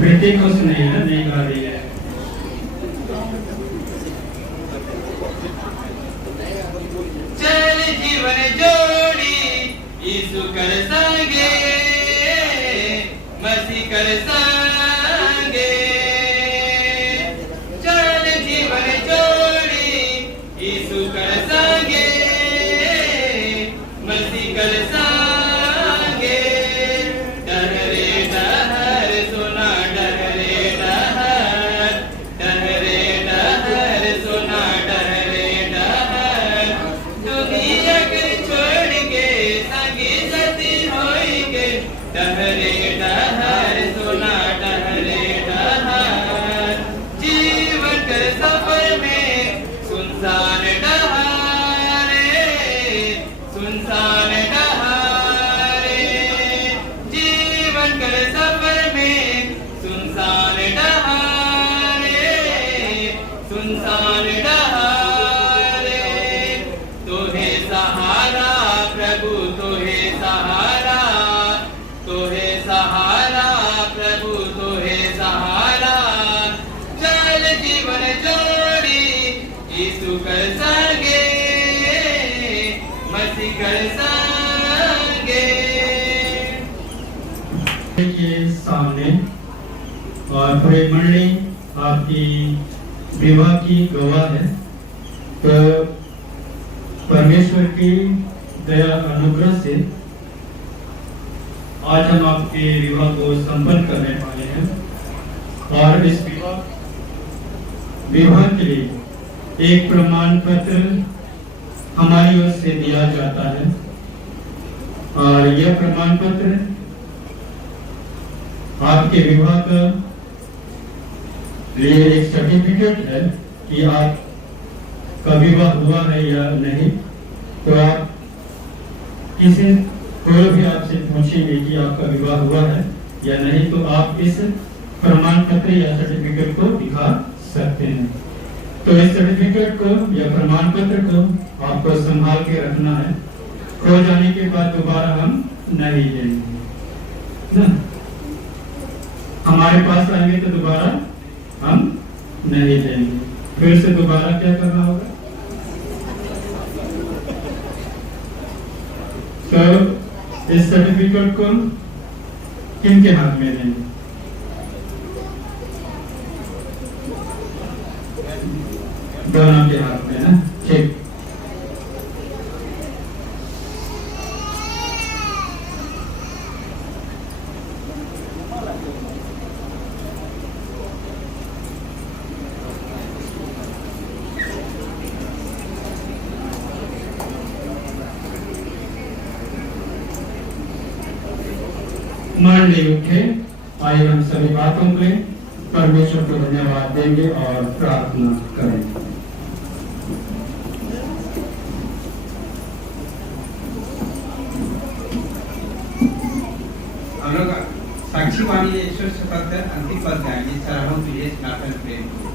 बेटे को सुनेगा नहीं गा रही है। चल जीवन जोड़ी यीशु कर संगे, मसीह कर संगे। चल जीवन जोड़ी यीशु कर संगे, और पूरे मंडली आपकी विवाह की गवाह है। तो परमेश्वर की दया अनुग्रह से आज हम आपके विवाह को संपन्न करने वाले हैं और इस विवाह के लिए एक प्रमाण पत्र हमारी ओर से दिया जाता है और यह प्रमाण पत्र आपके विवाह का लिए एक सर्टिफिकेट है कि आपका विवाह हुआ है या नहीं। तो आप किसी कोई भी आपसे पूछेंगे कि आपका विवाह हुआ है या नहीं, तो आप इस प्रमाण पत्र या सर्टिफिकेट को दिखा सकते हैं। तो इस सर्टिफिकेट को या प्रमाण पत्र को आपको संभाल के रखना है। खो जाने के बाद दोबारा हम नहीं देंगे ना। हमारे पास आएंगे तो दोबारा हम नहीं देंगे। फिर से दोबारा क्या करना होगा? तो इस सर्टिफिकेट को किन के हाथ में देंगे? दोनों के हाथ में ना। ठीक, मान ले उठे। आइए हम सभी बातों पे परमेश्वर को धन्यवाद देंगे और प्रार्थना करेंगे। हम लोग साक्षी वाणी ईश्वर से पद अंतिम पद गाएंगे। सराहों तुझे सनातन प्रेम को।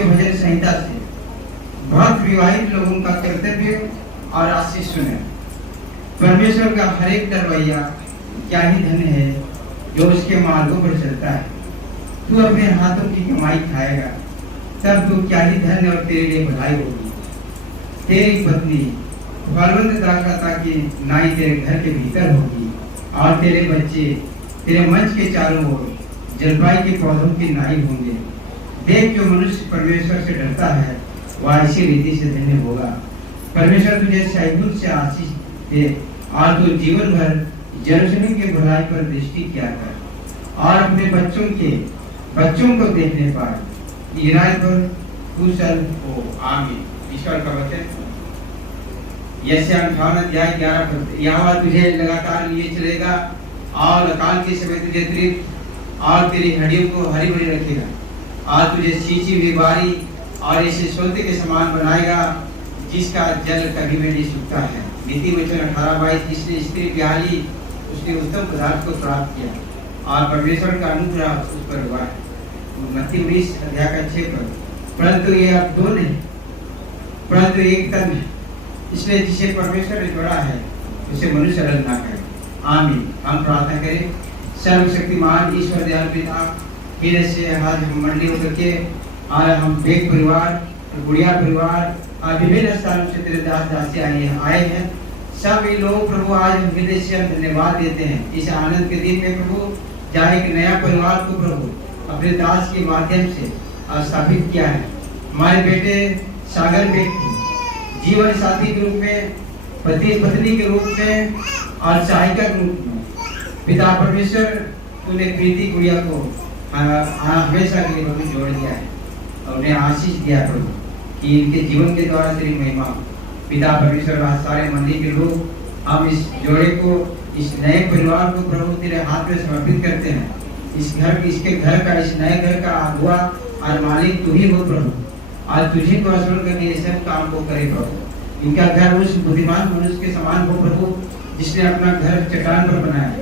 भजन संहिता से बहुत विवाहित लोगों का कर्तव्य और आशीष सुने। परमेश्वर का हर एक दरवैया क्या ही धन है जो उसके मार्गों पर चलता है। तू अपने हाथों की कमाई खाएगा तब तू क्या ही धन और तेरे लिए भलाई होगी। तेरी पत्नी बलवंत दाता की नाई तेरे घर के भीतर होगी और तेरे बच्चे तेरे मंच के चारों ओर जलवायु के पौधों की नाई होंगे। देख जो मनुष्य परमेश्वर से डरता है वह ऐसी रीति से धन्य होगा। परमेश्वर तुझे सैगुन से आशीष दे और तू जीवन भर यरूशलेम के भलाई पर दृष्टि किया कर और अपने बच्चों को देखने पाए। इजराइल पर कुशल हो। आमीन। ईश्वर का वचन। यशायाह 58 अध्याय 11 पद। यहोवा तुझे लगातार लिए चलेगा और अकाल के समय तुझे तृप्त और तेरी हड्डियों को हरी भरी रखेगा और तुझे सींची हुई बारी और इसे सोते के समान बनाएगा जिसका जल कभी में नहीं सूखता है। नीति वचन 18:22। जिसने स्त्री ब्याही उसने उत्तम पदार्थ को प्राप्त किया और परमेश्वर का अनुग्रह उस पर हुआ है। मत्ती 20 अध्याय का 6 पद। परंतु ये अब दो नहीं परंतु एक तन है, इसलिए जिसे परमेश्वर ने जोड़ा है उसे मनुष्य अलग ना करे। आमीन। हम प्रार्थना करें। सर्वशक्तिमान ईश्वर दयालु पिता, फिर से आज हम मंडली होकर के आज हम बेग परिवार गुड़िया परिवार विभिन्न स्थानों से तेरे दास दासी आए हैं। सभी लोग प्रभु आज हृदय से हम धन्यवाद देते हैं इस आनंद के दिन में प्रभु, जहाँ एक नया परिवार को प्रभु अपने दास के माध्यम से स्थापित किया है। हमारे बेटे सागर व्यक्ति जीवन साथी के रूप में, पति पत्नी के रूप में और सहायिका के रूप में पिता परमेश्वर तूने प्रीति गुड़िया को हमेशा के लिए प्रभु जोड़ दिया है और उन्हें आशीष दिया प्रभु कि इनके जीवन के द्वारा तेरी महिमा। पिता परमेश्वर सारे मंदिर के लोग हम इस जोड़े को, इस नए परिवार को प्रभु तेरे हाथ में समर्पित करते हैं इसके घर का, इस नए घर का अगुआ और मालिक तू ही हो प्रभु। आज तुझे को स्मरण करके ये सब काम को करे प्रभु। इनका घर उस बुद्धिमान मनुष्य के समान हो प्रभु, जिसने अपना घर चट्टान पर बनाया।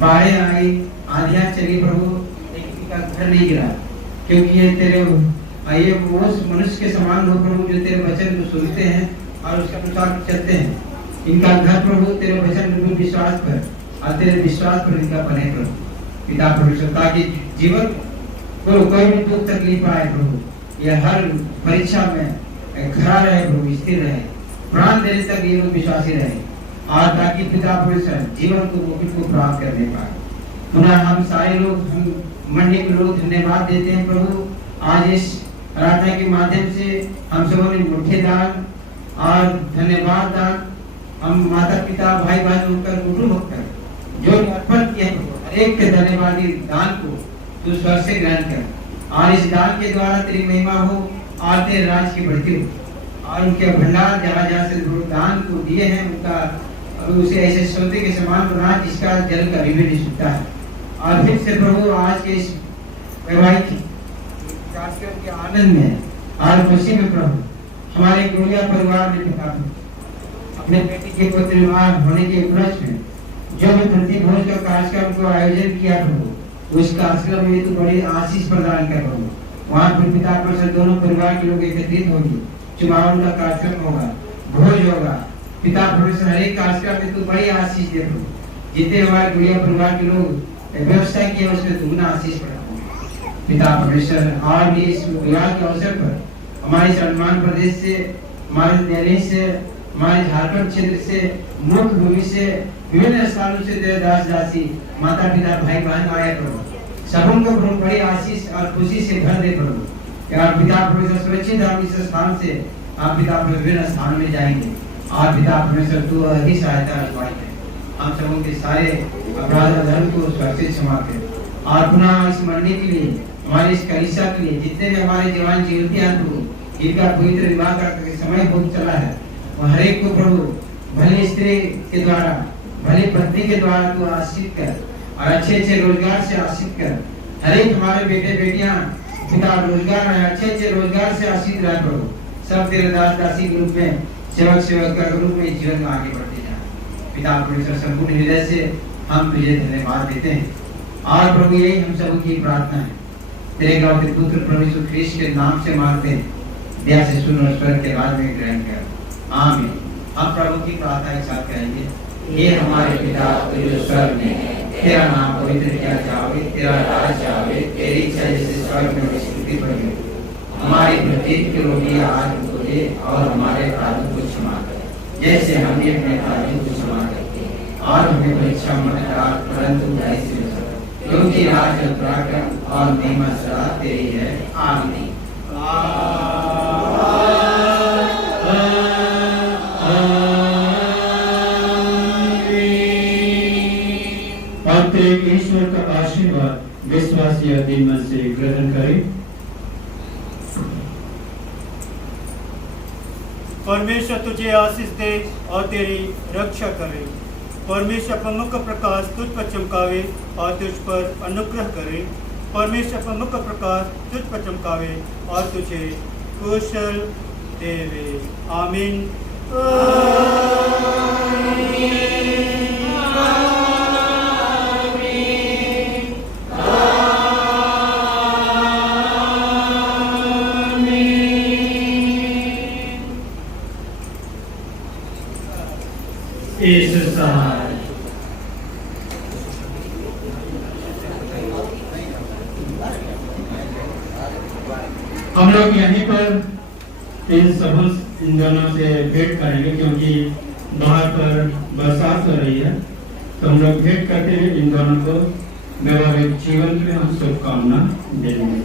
बाढ़ें आई, आंधियां चली प्रभु, लेकिन इनका घर नहीं गिरा, क्योंकि ये तेरे ये उस मनुष्य के समान हो प्रभु, जो तेरे वचन को सुनते हैं और उसके अनुसार चलते हैं। इनका घर प्रभु तेरे वचन में विश्वास पर और तेरे विश्वास पर इनका बने प्रभु। पिता परमेश्वर, ताकि जीवन को कोई भी दुख तकलीफ आए प्रभु, ये हर परीक्षा में खड़ा रहे प्रभु, स्थिर रहे, प्राण देने तक ये लोग विश्वासी रहे, और ताकि पिता परमेश्वर जीवन को मुक्ति को प्राप्त करने पाए। पुनः हम सारे लोग, हम मंडली के लोग धन्यवाद देते हैं प्रभु। आज इस प्रार्थना के माध्यम से हम सबों ने मुठ्ठी दान और धन्यवाद दान, हम माता पिता भाई बहन होकर कुटुंब होकर जो अर्पण किया हर एक के धन्यवादी दान को तू स्वर से ग्रहण कर, और इस दान के द्वारा तेरी महिमा हो और तेरे राज की बढ़ती हो। और उनके भंडार जहाँ जहाँ से दान को दिए हैं उनका उसे ऐसे सोते के समान बना जिसका जल कभी भी नहीं सूखता है। और फिर से प्रभु आज के इस वैवाहिक कार्यक्रम के आनंद में और खुशी में प्रभु हमारे गुड़िया परिवार ने पिता अपने बेटी के पुत्र विवाह होने के उपलक्ष्य में जो भी धरती भोज का कार्यक्रम को आयोजन किया प्रभु, उस कार्यक्रम में तो बड़ी आशीष प्रदान कर प्रभु। वहाँ पर पिता परमेश्वर दोनों परिवार के लोग एकत्रित होंगे, चुमावन का कार्यक्रम होगा, भोज होगा। पिता परमेश्वर हर एक कार्यक्रम में तो बड़ी आशीष दे प्रभु। जितने हमारे गुड़िया परिवार के लोग व्यवस्था किया उसमें दुगना आशीष पड़ा पिता परमेश्वर। और भी इस विवाह के अवसर पर हमारे सलमान प्रदेश से, हमारे दिल्ली से, हमारे झारखंड क्षेत्र से, मुख्य भूमि से, विभिन्न स्थानों से तेरे दास दासी माता पिता भाई बहन आए प्रभु। सबों को प्रभु बड़ी आशीष और खुशी से भर दे प्रभु। यार पिता परमेश्वर सुरक्षित हम इस स्थान से आप पिता विभिन्न स्थानों में जाएंगे, और पिता परमेश्वर तू ही सहायता रखवाई है। हम सबों के सारे अपराध धर्म को सुरक्षित समाते, और पुनः इस मरने के लिए, हमारे इस कलीसिया के लिए जितने भी हमारे जवान जीवती हैं प्रभु, जिनका पवित्र विवाह का समय हो चला है, वो हर एक को प्रभु भले स्त्री के द्वारा, भले पत्नी के द्वारा तू आशीष कर, और अच्छे अच्छे रोजगार से आशीष कर। हर एक हमारे बेटे बेटियां पिता रोजगार में अच्छे अच्छे रोजगार से आशीष रहे प्रभु। सब तेरे दास दासी ग्रुप में सेवक सेवक का ग्रुप में जीवन में आगे बढ़ते जाए। पिता परमेश्वर संपूर्ण हृदय से हम तुझे धन्यवाद देते हैं, और प्रभु यही हम सब की प्रार्थना है तेरे गाँव के पुत्र प्रभु यीशु ख्रीस्त के नाम से मांगते हैं, दया से सुन और स्वर्ग के राज्य में ग्रहण कर। आमीन। हम प्रभु की प्रार्थना के साथ कहेंगे, हे हमारे पिता जो स्वर्ग में है, तेरा नाम पवित्र किया जावे, तेरा राज आवे, तेरी इच्छा जैसे स्वर्ग में वैसे पर हो। हमारी प्रत्येक की रोटी आज हमको दे, और हमारे अपराधों को क्षमा कर जैसे हमने अपने अपराधियों को क्षमा करते हैं, और हमें परीक्षा मत डाल परंतु बुराई से बचा, क्योंकि राज और पराक्रम और महिमा सदा तेरी है। आमीन। ईश्वर का आशीर्वाद विश्वासी आदि मन से ग्रहण करें। परमेश्वर तुझे आशीष दे और तेरी रक्षा करे। परमेश्वर अपना मुख प्रकाश तुझ पर चमकावे और तुझ पर अनुग्रह करे। परमेश्वर अपना मुख प्रकाश तुझ पर चमकावे और तुझे कुशल देवे। आमीन। हम लोग यहीं पर इन दोनों से भेंट करेंगे, क्योंकि बाहर पर बरसात हो रही है, तो हम लोग भेंट करते हैं। इन दोनों को वैवाहिक जीवन में हम शुभकामना देंगे।